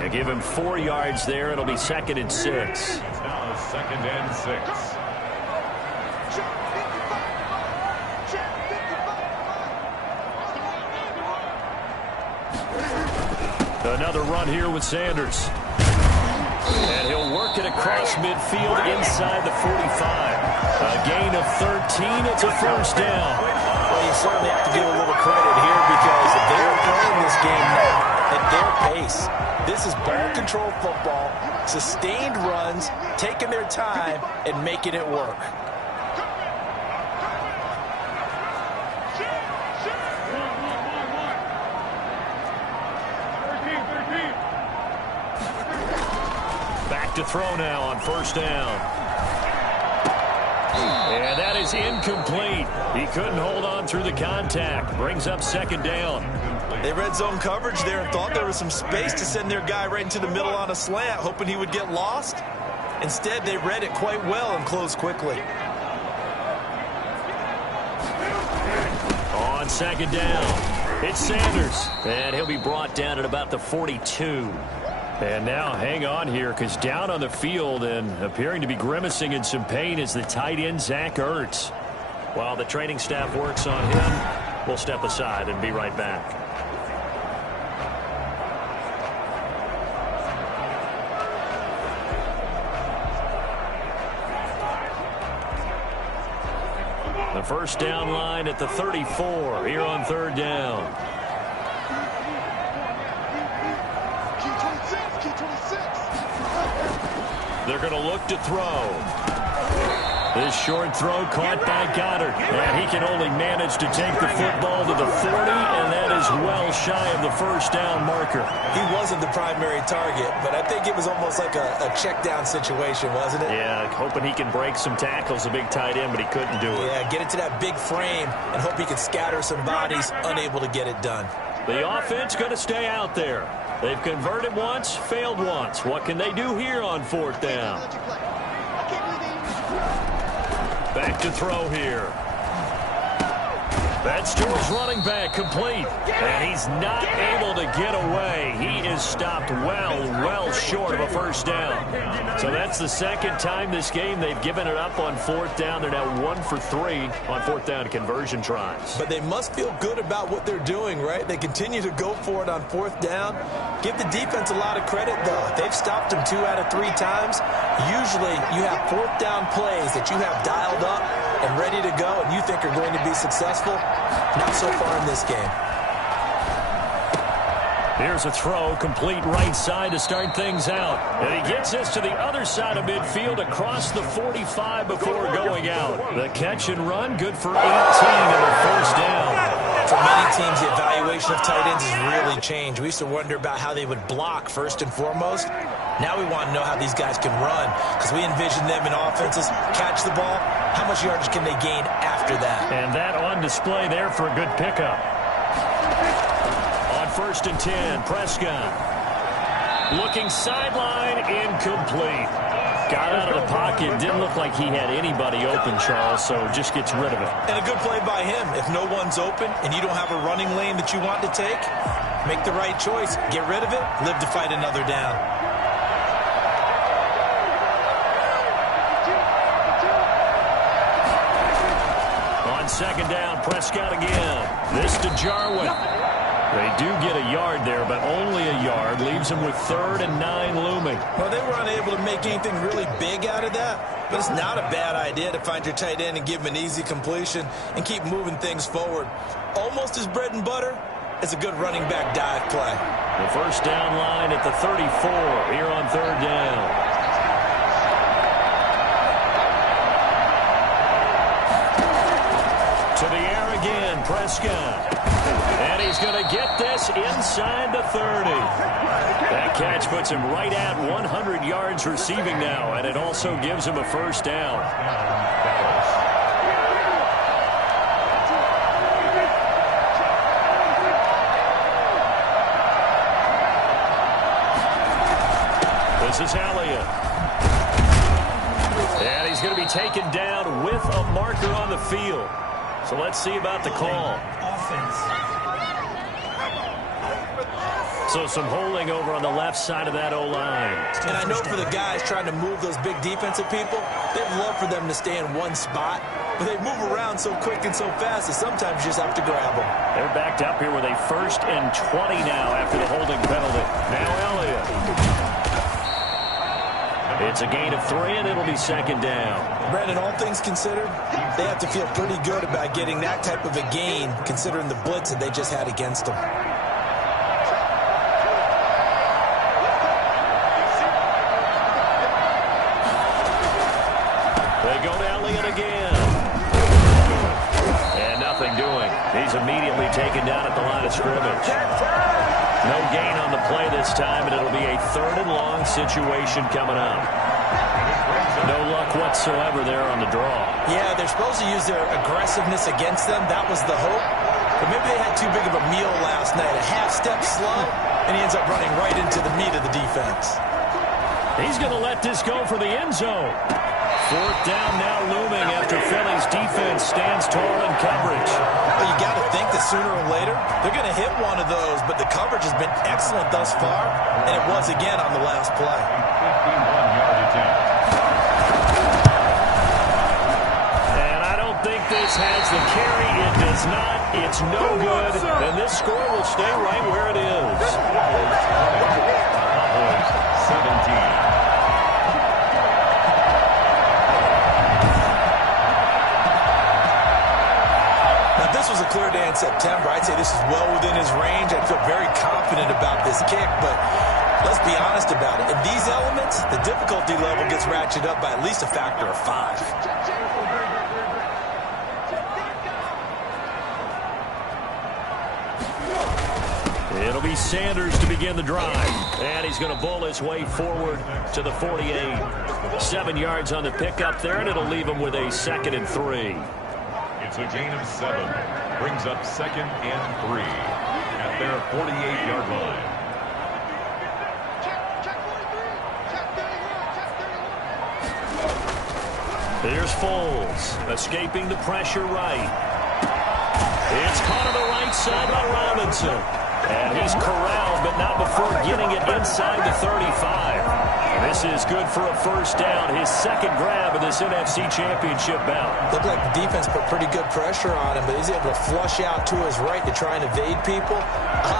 They give him 4 yards there. It'll be 2nd and 6. It's now 2nd and 6. Another run here with Sanders. And he'll work it across midfield inside the 45. A gain of 13. It's a first down. Well, you certainly have to give a little credit here because they're playing this game now at their pace. This is ball control football, sustained runs, taking their time, and making it work. Back to throw now on first down. And that is incomplete. He couldn't hold on through the contact. Brings up 2nd down. They read zone coverage there and thought there was some space to send their guy right into the middle on a slant, hoping he would get lost. Instead, they read it quite well and closed quickly. On 2nd down, it's Sanders. And he'll be brought down at about the 42. And now hang on here because down on the field and appearing to be grimacing in some pain is the tight end, Zach Ertz. While the training staff works on him, we'll step aside and be right back. The first down line at the 34 here on 3rd down. They're going to look to throw. This short throw caught by Goddard. And he can only manage to take the football to the 40, and that is well shy of the first down marker. He wasn't the primary target, but I think it was almost like a check down situation, wasn't it? Yeah, hoping he can break some tackles, a big tight end, but he couldn't do it. Yeah, get it to that big frame and hope he can scatter some bodies, unable to get it done. The offense going to stay out there. They've converted once, failed once. What can they do here on 4th down? Back to throw here. That's to his running back, complete. And he's not able to get away. He is stopped well short of a first down. So that's the 2nd time this game they've given it up on 4th down. They're now 1 for 3 on 4th down conversion tries. But they must feel good about what they're doing, right? They continue to go for it on 4th down. Give the defense a lot of credit, though. They've stopped them 2 out of 3 times. Usually you have 4th down plays that you have dialed up and ready to go and you think are going to be successful. Not so far in this game. Here's a throw, complete right side to start things out. And he gets this to the other side of midfield across the 45 before going out. The catch and run, good for 18 and a first down. For many teams, the evaluation of tight ends has really changed. We used to wonder about how they would block first and foremost. Now we want to know how these guys can run, because we envision them in offenses catch the ball. How much yardage can they gain after that? And that on display there for a good pickup. On 1st and 10, Prescott. Looking sideline, incomplete. Got out of the pocket. Didn't look like he had anybody open, Charles, so just gets rid of it. And a good play by him. If no one's open and you don't have a running lane that you want to take, make the right choice. Get rid of it. Live to fight another down. On 2nd down, Prescott again. This to Jarwin. They do get a yard there, but only a yard. Leaves them with 3rd and 9 looming. Well, they were unable to make anything really big out of that, but it's not a bad idea to find your tight end and give him an easy completion and keep moving things forward. Almost as bread and butter as a good running back dive play. The first down line at the 34 here on 3rd down. To the air again, Prescott. And he's going to get this inside the 30. That catch puts him right at 100 yards receiving now, and it also gives him a first down. This is Elliott. And he's going to be taken down with a marker on the field. So let's see about the call. So some holding over on the left side of that O-line. And I know for the guys trying to move those big defensive people, they'd love for them to stay in one spot, but they move around so quick and so fast that sometimes you just have to grab them. They're backed up here with a 1st and 20 now after the holding penalty. Now Elliott. It's a gain of 3, and it'll be 2nd down. Brandon, all things considered, they have to feel pretty good about getting that type of a gain, considering the blitz that they just had against them. They go to Elliott again. And nothing doing. He's immediately taken down at the line of scrimmage. No gain on the play this time, and it'll be a 3rd and long situation coming up. No luck whatsoever there on the draw. Yeah, they're supposed to use their aggressiveness against them. That was the hope. But maybe they had too big of a meal last night. A half step slow, and he ends up running right into the meat of the defense. He's going to let this go for the end zone. 4th down now looming after Philly's defense stands tall in coverage. Well, you got to think that sooner or later they're going to hit one of those, but the coverage has been excellent thus far, and it was again on the last play. 51-yard attempt. And I don't think this has the carry. It does not. It's no good. And this score will stay right where it is. 17. This was a clear day in September. I'd say this is well within his range. I feel very confident about this kick, but let's be honest about it. In these elements, the difficulty level gets ratcheted up by at least a factor of 5. It'll be Sanders to begin the drive. And he's going to bowl his way forward to the 48. 7 yards on the pickup there, and it'll leave him with a 2nd and 3. It's a gain of 7. Brings up 2nd and 3 at their 48-yard line. Here's Foles, escaping the pressure right. It's caught on the right side by Robinson. And he's corralled, but not before getting it inside the 35. This is good for a first down, his 2nd grab of this NFC Championship bout. Looked like the defense put pretty good pressure on him, but he's able to flush out to his right to try and evade people.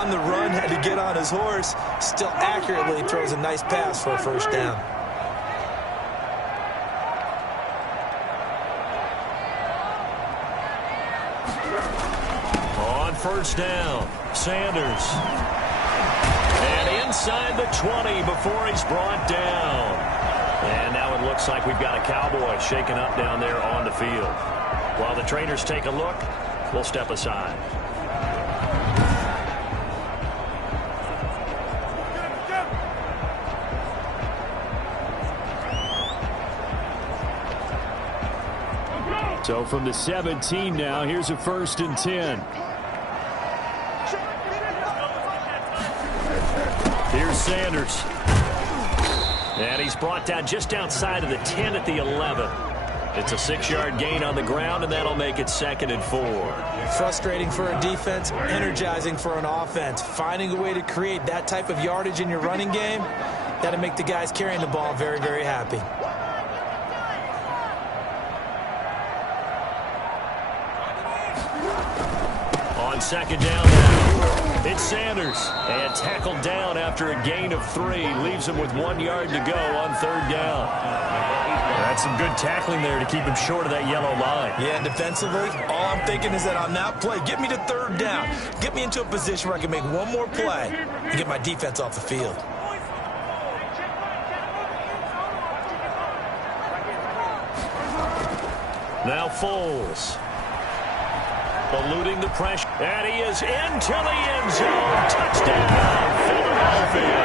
On the run, had to get on his horse. Still accurately throws a nice pass for a first down. On first down, Sanders. And inside the 20 before he's brought down. And now it looks like we've got a Cowboy shaken up down there on the field. While the trainers take a look, we'll step aside. So from the 17 now, here's a 1st and 10. Here's Sanders. And he's brought down just outside of the 10 at the 11. It's a 6-yard gain on the ground, and that'll make it 2nd and 4. Frustrating for a defense, energizing for an offense. Finding a way to create that type of yardage in your running game, that'll make the guys carrying the ball very, very happy. On 2nd down now, it's Sanders. And tackled down after a gain of 3. Leaves him with 1 yard to go on 3rd down. That's some good tackling there to keep him short of that yellow line. Yeah, and defensively, all I'm thinking is that on that play, get me to 3rd down. Get me into a position where I can make one more play and get my defense off the field. Now Foles. Eluding the pressure. And he is into the end zone. Touchdown, Philadelphia.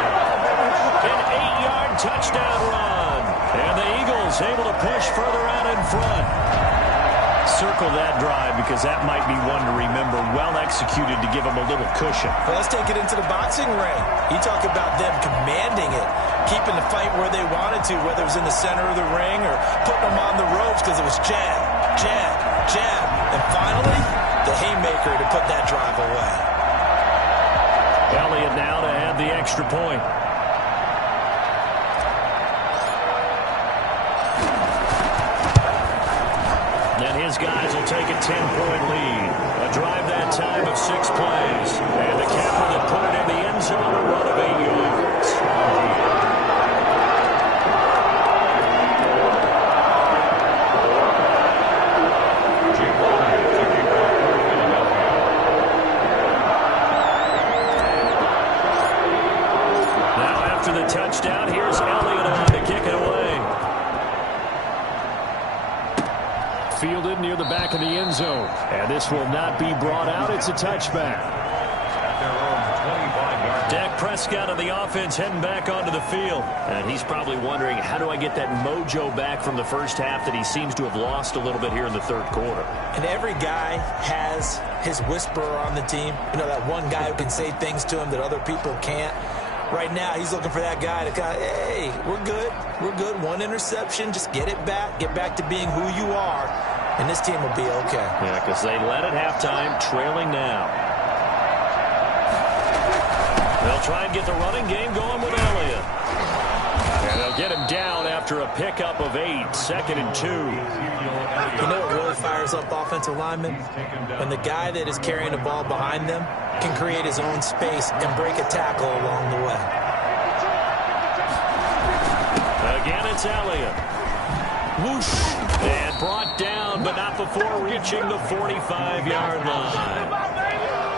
An 8-yard touchdown run. And the Eagles able to push further out in front. Circle that drive because that might be one to remember. Well executed to give them a little cushion. Well, let's take it into the boxing ring. You talk about them commanding it, keeping the fight where they wanted to, whether it was in the center of the ring or putting them on the ropes because it was jab, jab, jab. And finally, the haymaker to put that drive away. Elliott now to add the extra point. And his guys will take a 10-point lead. A drive that time of 6 plays. And the capper that put it in the end zone, a run of 8 yards. Touchdown. Here's Elliott on to kick it away. Fielded near the back of the end zone. And this will not be brought out. It's a touchback. Dak Prescott of the offense heading back onto the field. And he's probably wondering, how do I get that mojo back from the first half that he seems to have lost a little bit here in the 3rd quarter? And every guy has his whisperer on the team. You know, that one guy who can say things to him that other people can't. Right now, he's looking for that guy to kind of, hey, we're good. We're good. 1 interception. Just get it back. Get back to being who you are, and this team will be okay. Yeah, because they led at halftime, trailing now. They'll try and get the running game going with Elliott. And they'll get him down after a pickup of 8, 2nd and 2. You know what really fires up offensive linemen? When the guy that is carrying the ball behind them can create his own space and break a tackle along the way. Again, it's Elliott. Whoosh. And brought down, but not before reaching the 45-yard line.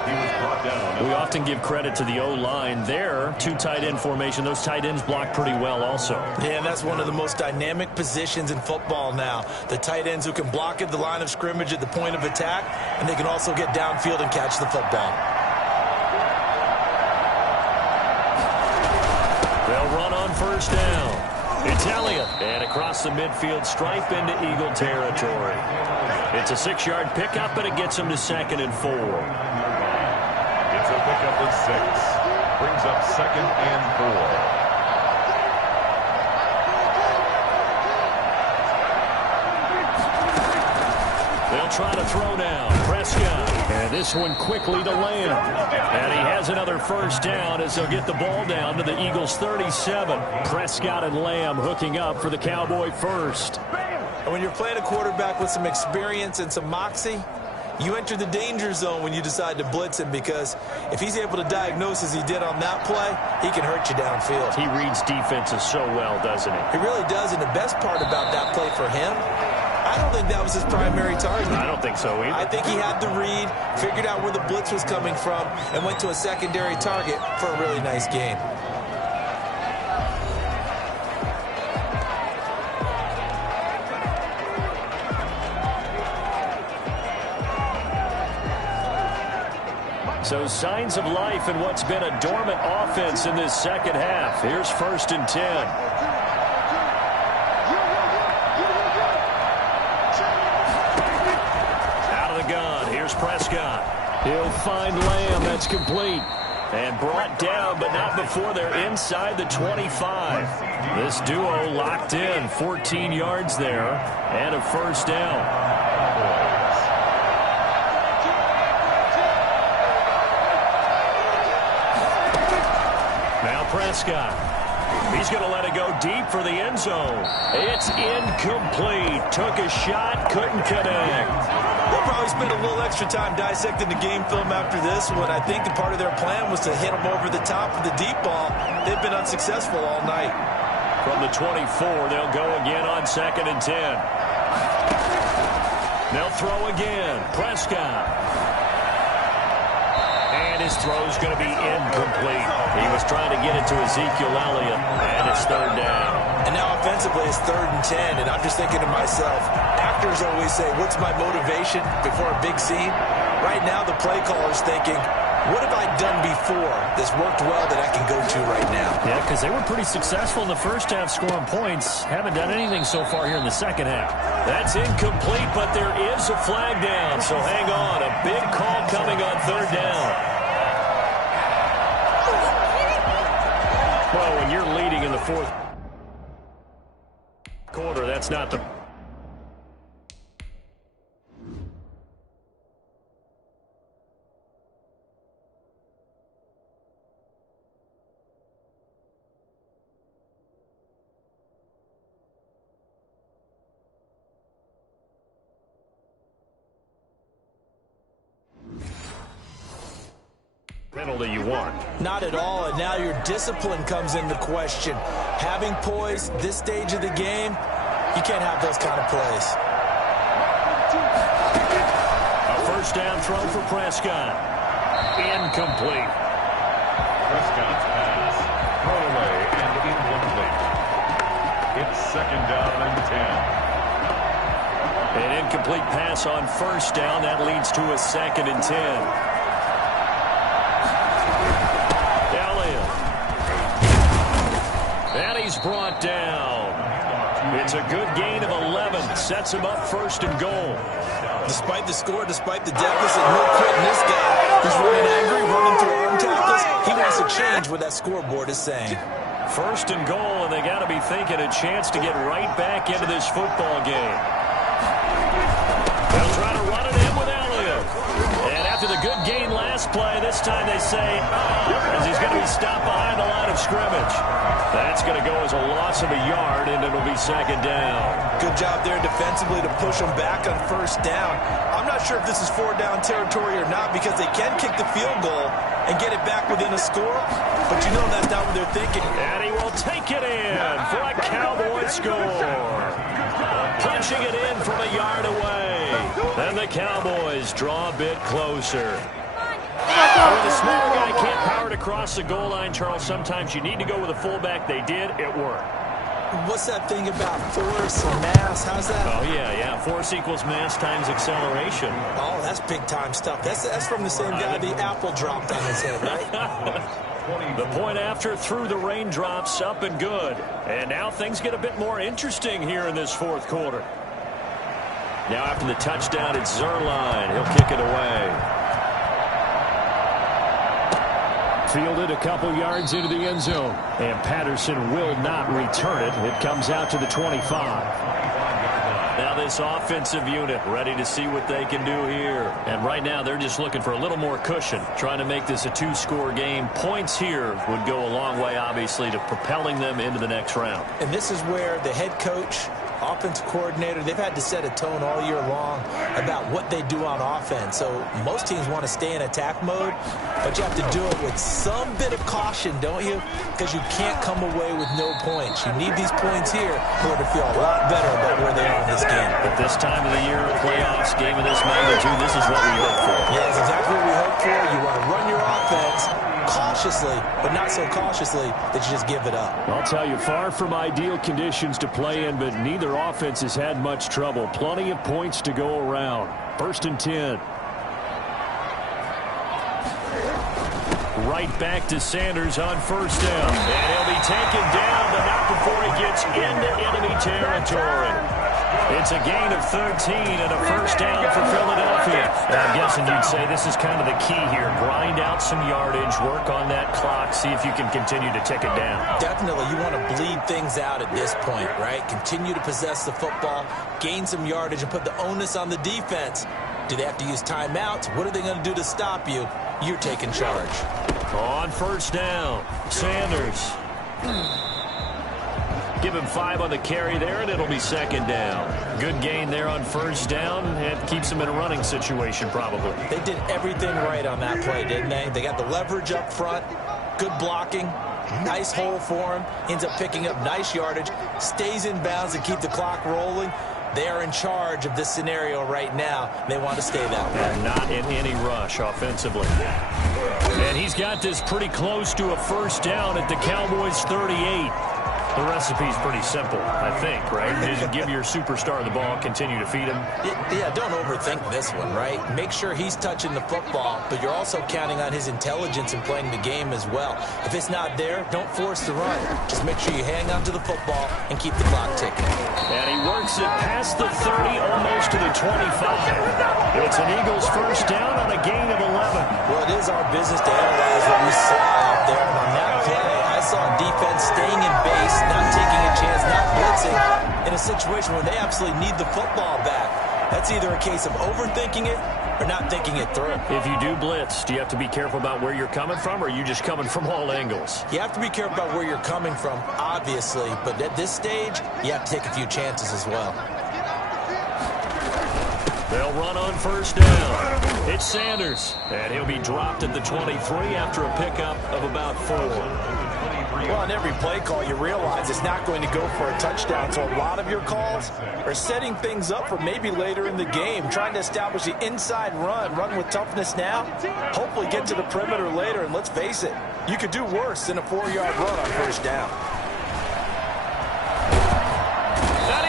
He was brought down. We often give credit to the O-line there. 2 tight end formation. Those tight ends block pretty well also. Yeah, and that's one of the most dynamic positions in football now. The tight ends who can block at the line of scrimmage at the point of attack, and they can also get downfield and catch the football. They'll run on 1st down. It's Elliott. And across the midfield stripe into Eagle territory. It's a 6-yard pickup, and it gets him to 2nd and 4. It's a pickup of 6. Brings up 2nd and 4. They'll try to throw now. Prescott. And this one quickly to Lamb. And he has another 1st down as they'll get the ball down to the Eagles' 37. Prescott and Lamb hooking up for the Cowboy 1st. And when you're playing a quarterback with some experience and some moxie, you enter the danger zone when you decide to blitz him, because if he's able to diagnose as he did on that play, he can hurt you downfield. He reads defenses so well, doesn't he? He really does, and the best part about that play for him, I don't think that was his primary target. I don't think so either. I think he had the read, figured out where the blitz was coming from, and went to a secondary target for a really nice game. So signs of life in what's been a dormant offense in this second half. Here's 1st and 10. Out of the gun. Here's Prescott. He'll find Lamb. That's complete. And brought down, but not before they're inside the 25. This duo locked in. 14 yards there and a 1st down. Prescott. He's going to let it go deep for the end zone. It's incomplete. Took a shot, couldn't connect. They'll probably spend a little extra time dissecting the game film after this one. I think part of their plan was to hit them over the top of the deep ball. They've been unsuccessful all night. From the 24, they'll go again on 2nd and 10. They'll throw again. Prescott. And his throw's going to be incomplete. He was trying to get it to Ezekiel Elliott, and it's 3rd down. And now offensively it's 3rd and 10, and I'm just thinking to myself, actors always say, what's my motivation before a big scene? Right now the play caller's thinking, what have I done before that's worked well that I can go to right now? Yeah, because they were pretty successful in the first half scoring points. Haven't done anything so far here in the second half. That's incomplete, but there is a flag down, so hang on. A big call coming on 3rd down. Well, when you're leading in the 4th quarter, that's not the... penalty you want. Not at all, and now your discipline comes into question. Having poise this stage of the game, you can't have those kind of plays. A 1st down throw for Prescott. Incomplete. Prescott's pass thrown away and incomplete. It's 2nd down and 10. An incomplete pass on 1st down. That leads to a 2nd and 10. And he's brought down. It's a good gain of 11. Sets him up 1st and goal. Despite the score, despite the deficit, no quitting this guy. He's running angry, running through arm tackles. He wants to change what that scoreboard is saying. 1st and goal, and they got to be thinking a chance to get right back into this football game. They'll try to run it in with Elliott. And after the good gain last play, this time they say, as he's going to be stopped behind the line of scrimmage. That's going to go as a loss of a yard, and it'll be 2nd down. Good job there defensively to push them back on 1st down. I'm not sure if this is 4th down territory or not because they can kick the field goal and get it back within a score, but you know that's not what they're thinking. And he will take it in for a Cowboy score. Punching it in from a yard away. And the Cowboys draw a bit closer. When the small guy can't power it across the goal line, Charles, sometimes you need to go with a fullback. They did. It worked. What's that thing about force and mass? How's that? Oh, yeah. Force equals mass times acceleration. Oh, that's big-time stuff. That's from the same guy the apple dropped on his head, right? The point after through the raindrops, up and good. And now things get a bit more interesting here in this 4th quarter. Now after the touchdown, it's Zerline. He'll kick it away. Fielded a couple yards into the end zone. And Patterson will not return it. It comes out to the 25. Now this offensive unit ready to see what they can do here. And right now they're just looking for a little more cushion, trying to make this a 2-score game. Points here would go a long way, obviously, to propelling them into the next round. And this is where the head coach offensive coordinator, they've had to set a tone all year long about what they do on offense. So most teams want to stay in attack mode, but you have to do it with some bit of caution, don't you? Because you can't come away with no points. You need these points here in order to feel a lot better about where they are in this game. At this time of the year, playoffs, game of this magnitude, this is what we look for. Yeah, it's exactly what we hope for. You want to run your offense cautiously, but not so cautiously that you just give it up. I'll tell you, far from ideal conditions to play in, but neither offense has had much trouble. Plenty of points to go around. 1st and 10. Right back to Sanders on 1st down. And he'll be taken down, but not before he gets into enemy territory. It's a gain of 13 and a 1st down for Philadelphia. And I'm guessing you'd say this is kind of the key here. Grind out some yardage, work on that clock, see if you can continue to tick it down. Definitely, you want to bleed things out at this point, right? Continue to possess the football, gain some yardage, and put the onus on the defense. Do they have to use timeouts? What are they going to do to stop you? You're taking charge. On 1st down, Sanders. Give him 5 on the carry there, and it'll be 2nd down. Good gain there on 1st down, and keeps him in a running situation probably. They did everything right on that play, didn't they? They got the leverage up front, good blocking, nice hole for him, ends up picking up nice yardage, stays in bounds and keep the clock rolling. They are in charge of this scenario right now. They want to stay that way. And not in any rush offensively. And he's got this pretty close to a 1st down at the Cowboys' 38. The recipe's pretty simple, I think, right? Just give your superstar the ball, continue to feed him. Yeah, don't overthink this one, right? Make sure he's touching the football, but you're also counting on his intelligence in playing the game as well. If it's not there, don't force the run. Just make sure you hang on to the football and keep the clock ticking. And he works it past the 30, almost to the 25. It's an Eagles 1st down on a gain of 11. Well, it is our business to analyze what we saw out there. And on that play, I saw defense staying in base, not taking a chance, not blitzing, in a situation where they absolutely need the football back. That's either a case of overthinking it or not thinking it through. If you do blitz, do you have to be careful about where you're coming from, or are you just coming from all angles? You have to be careful about where you're coming from, obviously, but at this stage, you have to take a few chances as well. They'll run on 1st down. It's Sanders, and he'll be dropped at the 23 after a pickup of about 4. Well, on every play call, you realize it's not going to go for a touchdown, so a lot of your calls are setting things up for maybe later in the game, trying to establish the inside run with toughness now, hopefully get to the perimeter later, and let's face it, you could do worse than a 4-yard run on 1st down.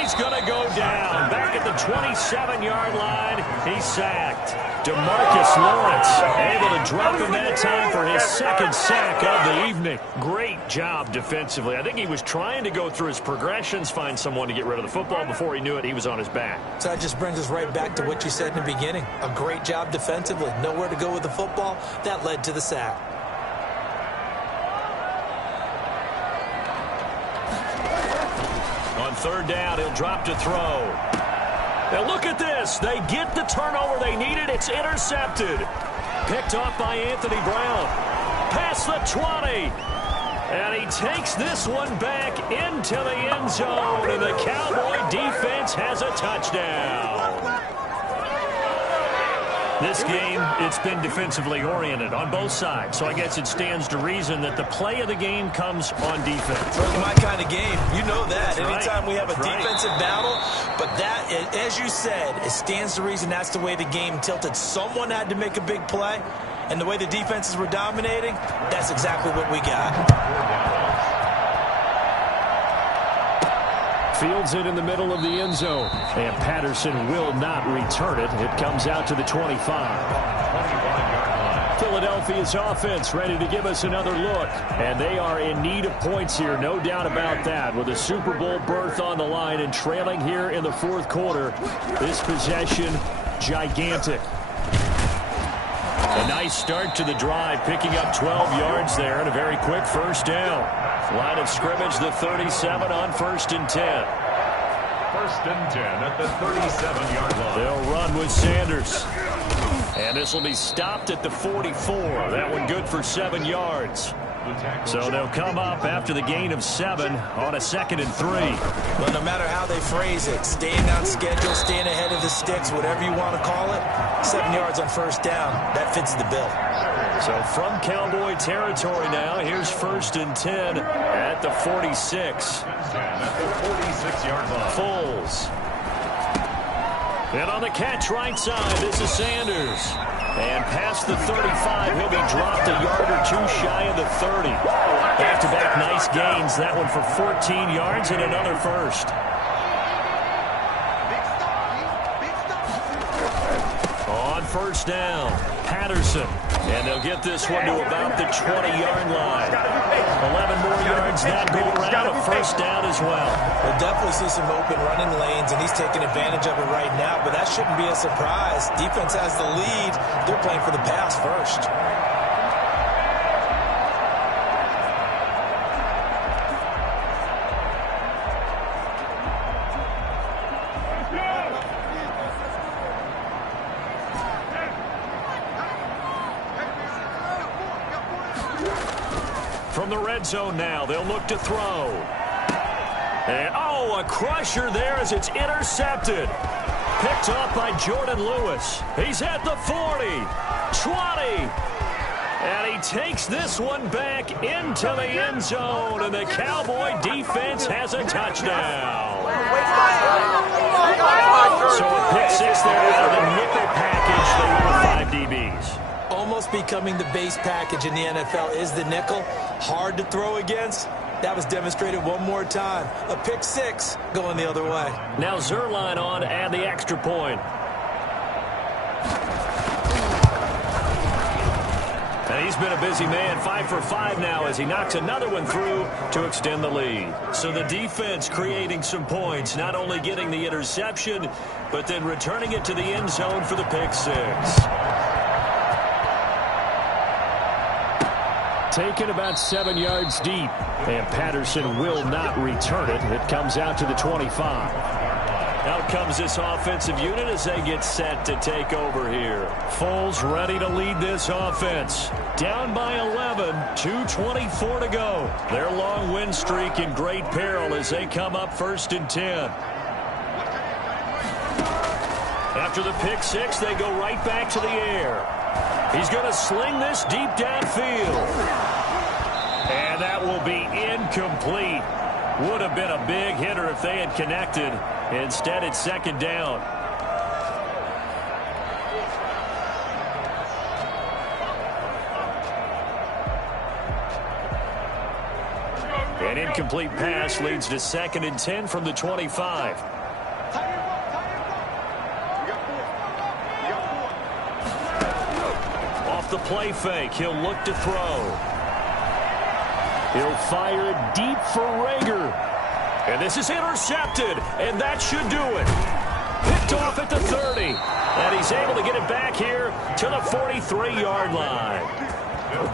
He's going to go down. Back at the 27-yard line, he's sacked. DeMarcus Lawrence able to drop him that time for his 2nd sack of the evening. Great job defensively. I think he was trying to go through his progressions, find someone to get rid of the football. Before he knew it, he was on his back. So that just brings us right back to what you said in the beginning. A great job defensively. Nowhere to go with the football. That led to the sack. On 3rd down, he'll drop to throw. Now look at this. They get the turnover they needed. It's intercepted. Picked off by Anthony Brown. Past the 20. And he takes this one back into the end zone. And the Cowboy defense has a touchdown. This game, it's been defensively oriented on both sides. So I guess it stands to reason that the play of the game comes on defense. Well, it's my kind of game. You know that. That's Anytime right. we have a That's defensive right. battle. But that, as you said, it stands to reason that's the way the game tilted. Someone had to make a big play. And the way the defenses were dominating, that's exactly what we got. Fields it in the middle of the end zone. And Patterson will not return it. It comes out to the 25. Philadelphia's offense ready to give us another look. And they are in need of points here, no doubt about that. With a Super Bowl berth on the line and trailing here in the 4th quarter. This possession, gigantic. A nice start to the drive, picking up 12 yards there and a very quick 1st down. Line of scrimmage, the 37 on 1st and 10. 1st and 10 at the 37-yard line. They'll run with Sanders. And this will be stopped at the 44. That one good for 7 yards. So they'll come up after the gain of 7 on a 2nd and 3. Well, no matter how they phrase it, staying on schedule, staying ahead of the sticks, whatever you want to call it, 7 yards on first down, that fits the bill. So from Cowboy territory now, here's 1st and 10 at the 46. At the 46-yard line. Foles. And on the catch right side, this is Sanders. And past the 35, he'll be dropped a yard or 2 shy of the 30. Back-to-back nice gains. That one for 14 yards and another first. On first down, Patterson. And they'll get this one to about the 20-yard line. 11 more yards that go around, a first down as well. We'll definitely see some open running lanes, and he's taking advantage of it right now, but that shouldn't be a surprise. Defense has the lead. They're playing for the pass first. From the red zone now, they'll look to throw. And, a crusher there as it's intercepted. Picked up by Jordan Lewis. He's at the 40, 20. And he takes this one back into the end zone, and the Cowboy defense has a touchdown. So a pick 6 there out of the nickel package. They were 5 DBs. Almost becoming the base package in the NFL is the nickel. Hard to throw against. That was demonstrated one more time. A pick 6 going the other way. Now Zerline on to add the extra point. And he's been a busy man, 5 for 5 now as he knocks another one through to extend the lead. So the defense creating some points, not only getting the interception, but then returning it to the end zone for the pick 6. Taken about 7 yards deep, and Patterson will not return it. It comes out to the 25. Out comes this offensive unit as they get set to take over here. Foles ready to lead this offense. Down by 11, 2:24 to go. Their long win streak in great peril as they come up 1st and 10. After the pick 6, they go right back to the air. He's going to sling this deep downfield. And that will be incomplete. Would have been a big hitter if they had connected. Instead, it's 2nd down. An incomplete pass leads to 2nd and 10 from the 25. The play fake. He'll look to throw. He'll fire it deep for Rager. And this is intercepted. And that should do it. Picked off at the 30. And he's able to get it back here to the 43-yard line.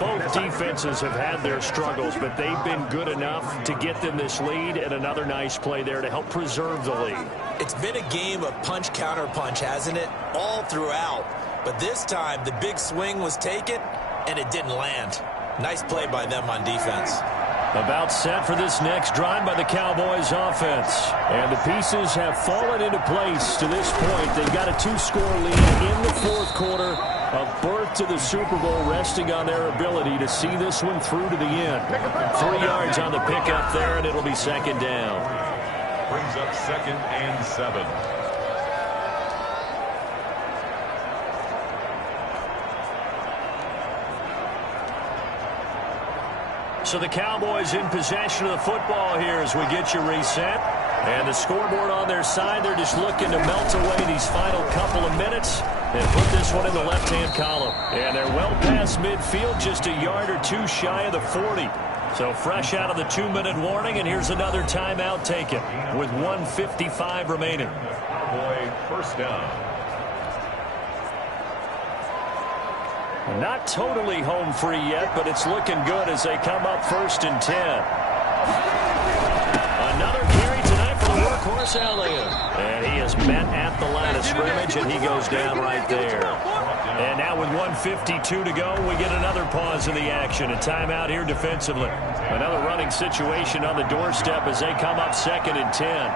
Both defenses have had their struggles, but they've been good enough to get them this lead, and another nice play there to help preserve the lead. It's been a game of punch-counter-punch, hasn't it? All throughout. But this time, the big swing was taken, and it didn't land. Nice play by them on defense. About set for this next drive by the Cowboys offense. And the pieces have fallen into place to this point. They've got a 2-score lead in the 4th quarter. A berth to the Super Bowl resting on their ability to see this one through to the end. 3 yards on the pickup there, and it'll be 2nd down. Brings up 2nd and 7. So the Cowboys in possession of the football here as we get you reset. And the scoreboard on their side, they're just looking to melt away these final couple of minutes and put this one in the left-hand column. And they're well past midfield, just a yard or 2 shy of the 40. So fresh out of the 2-minute warning, and here's another timeout taken with 1:55 remaining. Cowboy first down. Not totally home free yet, but it's looking good as they come up 1st and 10. Another carry tonight for the workhorse Elliott. And he is met at at the line of scrimmage, and he goes down right there. And now with 1:52 to go, we get another pause in the action. A timeout here defensively. Another running situation on the doorstep as they come up 2nd and 10.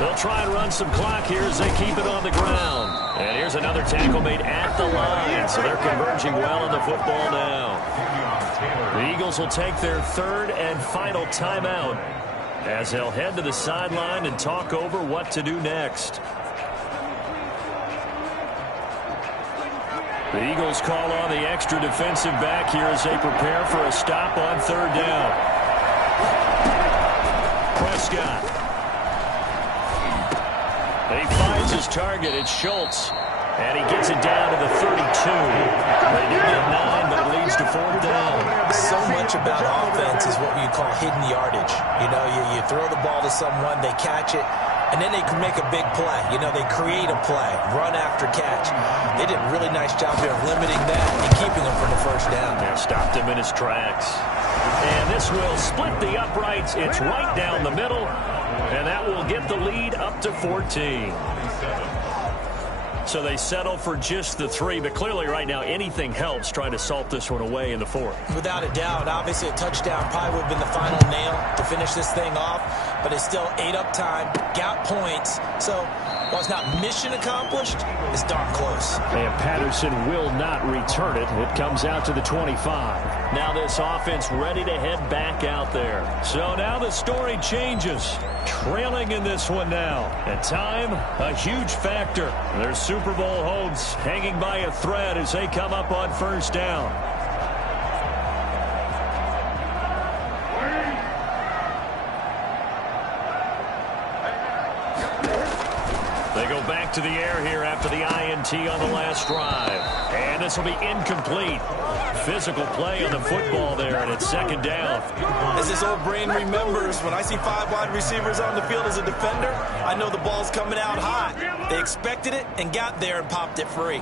They'll try and run some clock here as they keep it on the ground. And here's another tackle made at the line, so they're converging well on the football now. The Eagles will take their 3rd and final timeout as they'll head to the sideline and talk over what to do next. The Eagles call on the extra defensive back here as they prepare for a stop on 3rd down. Prescott. He finds his target. It's Schultz. And he gets it down to the 32. They do get 9, but it leads to 4th down. So much about offense is what you call hidden yardage. You know, you throw the ball to someone, they catch it, and then they can make a big play. You know, they create a play, run after catch. They did a really nice job here of limiting that and keeping him from the 1st down. Yeah, stopped him in his tracks. And this will split the uprights. It's right down the middle, and that will get the lead up to 14. So they settle for just the 3, but clearly right now anything helps trying to salt this one away in the 4th. Without a doubt, obviously a touchdown probably would have been the final nail to finish this thing off, but it's still ate up time, got points, so while it's not mission accomplished, it's darn close. And Patterson will not return it. It comes out to the 25. Now this offense ready to head back out there. So now the story changes. Trailing in this one now. And time, a huge factor. Their Super Bowl hopes hanging by a thread as they come up on 1st down. They go back to the air here after the INT on the last drive. And this will be incomplete. Physical play on the football there, and it's 2nd down. As this old brain remembers, when I see 5 wide receivers on the field as a defender, I know the ball's coming out hot. They expected it and got there and popped it free.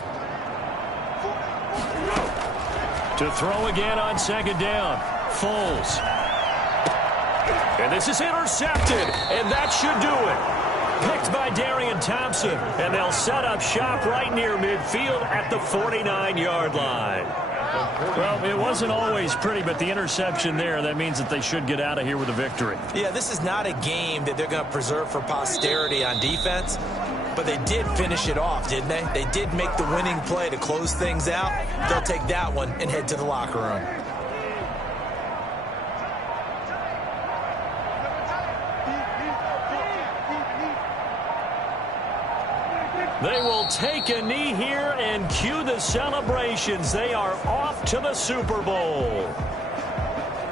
To throw again on 2nd down. Foles. And this is intercepted, and that should do it. Picked by Darian Thompson, and they'll set up shop right near midfield at the 49-yard line. Well, it wasn't always pretty, but the interception there, that means that they should get out of here with a victory. Yeah, this is not a game that they're going to preserve for posterity on defense, but they did finish it off, didn't they? They did make the winning play to close things out. They'll take that one and head to the locker room. They will take a knee here and cue the celebrations. They are off to the Super Bowl.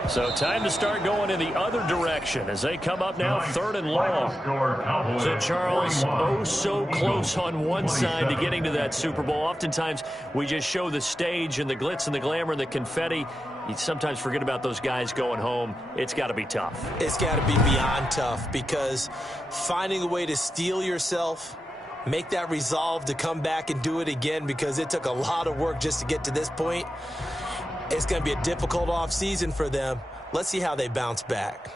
So time to start going in the other direction as they come up now 3rd and long. So Charles, oh so close on one side to getting to that Super Bowl. Oftentimes we just show the stage and the glitz and the glamour and the confetti. You sometimes forget about those guys going home. It's got to be tough. It's got to be beyond tough because finding a way to steel yourself, make that resolve to come back and do it again because it took a lot of work just to get to this point. It's going to be a difficult offseason for them. Let's see how they bounce back.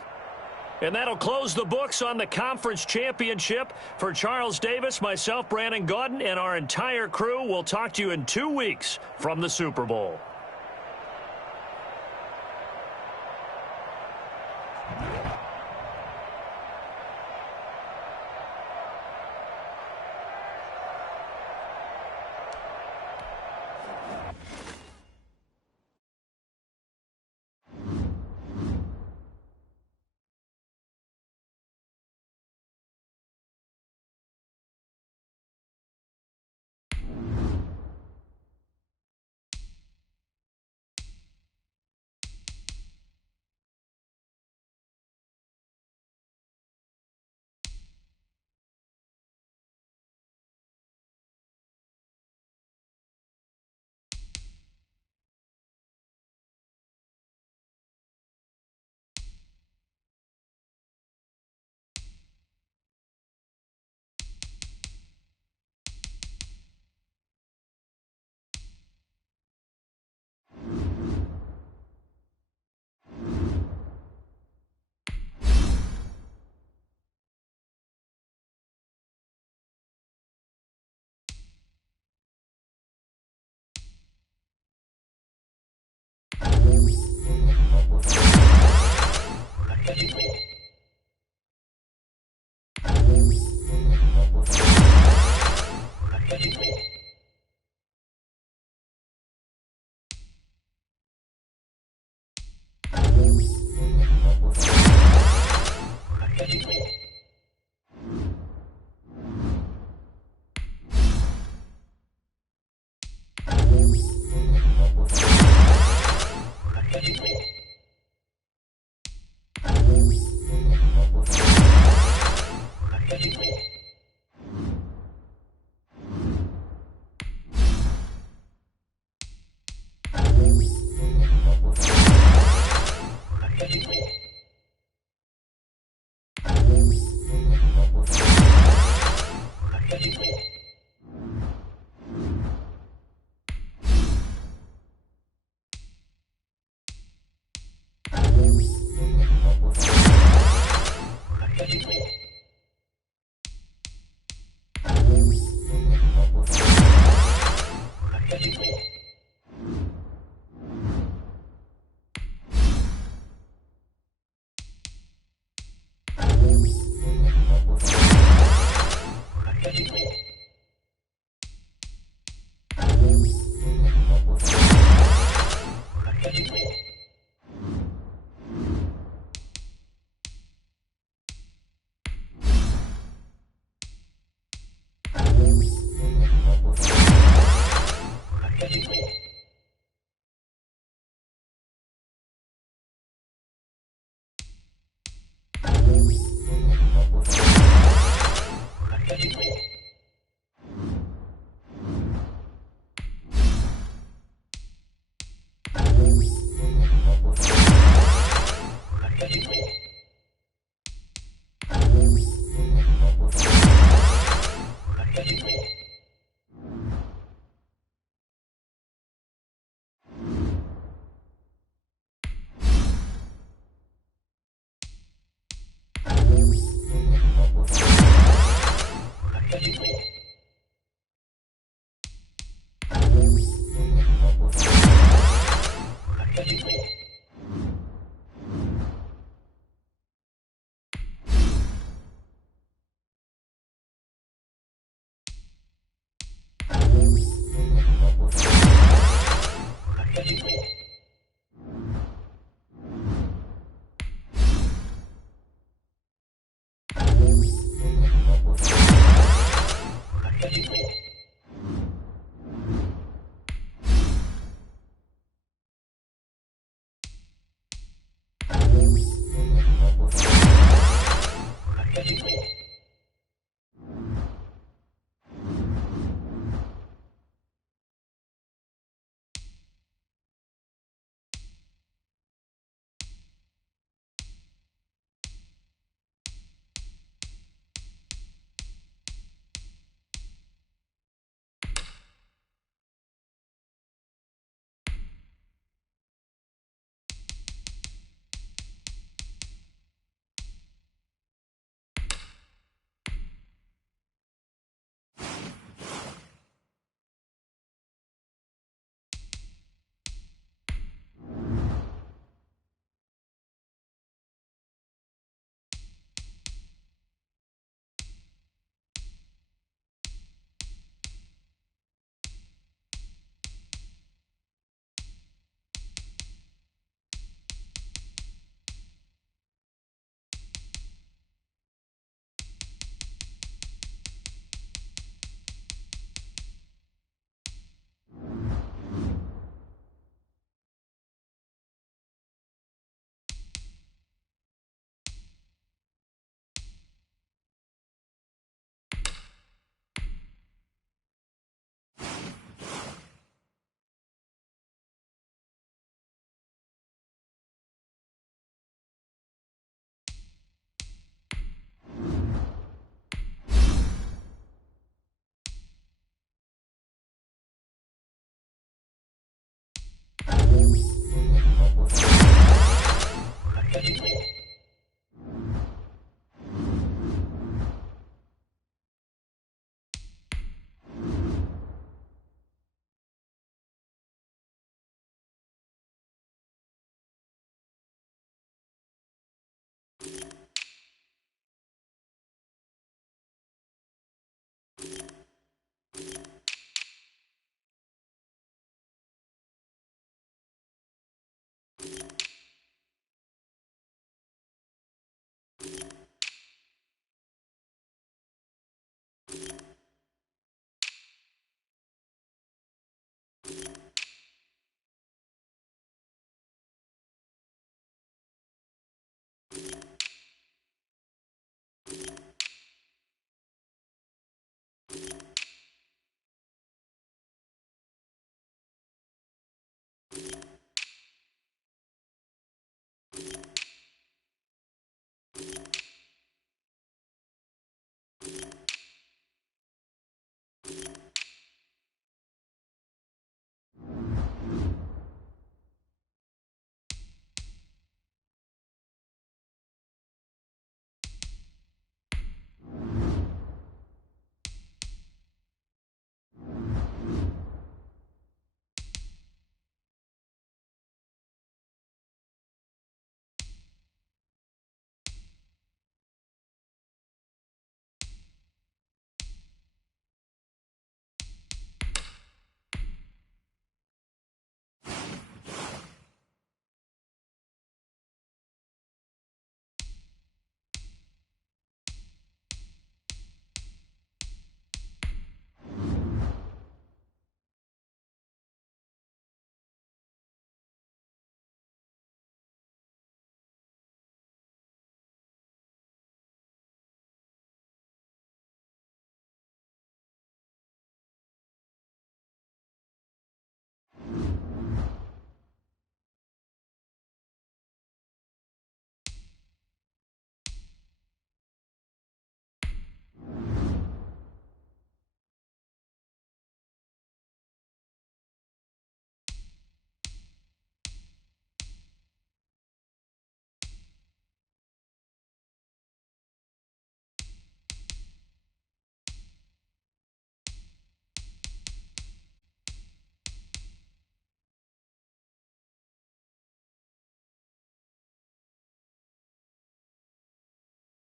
And that'll close the books on the conference championship. For Charles Davis, myself, Brandon Gaudin, and our entire crew, we'll talk to you in 2 weeks from the Super Bowl.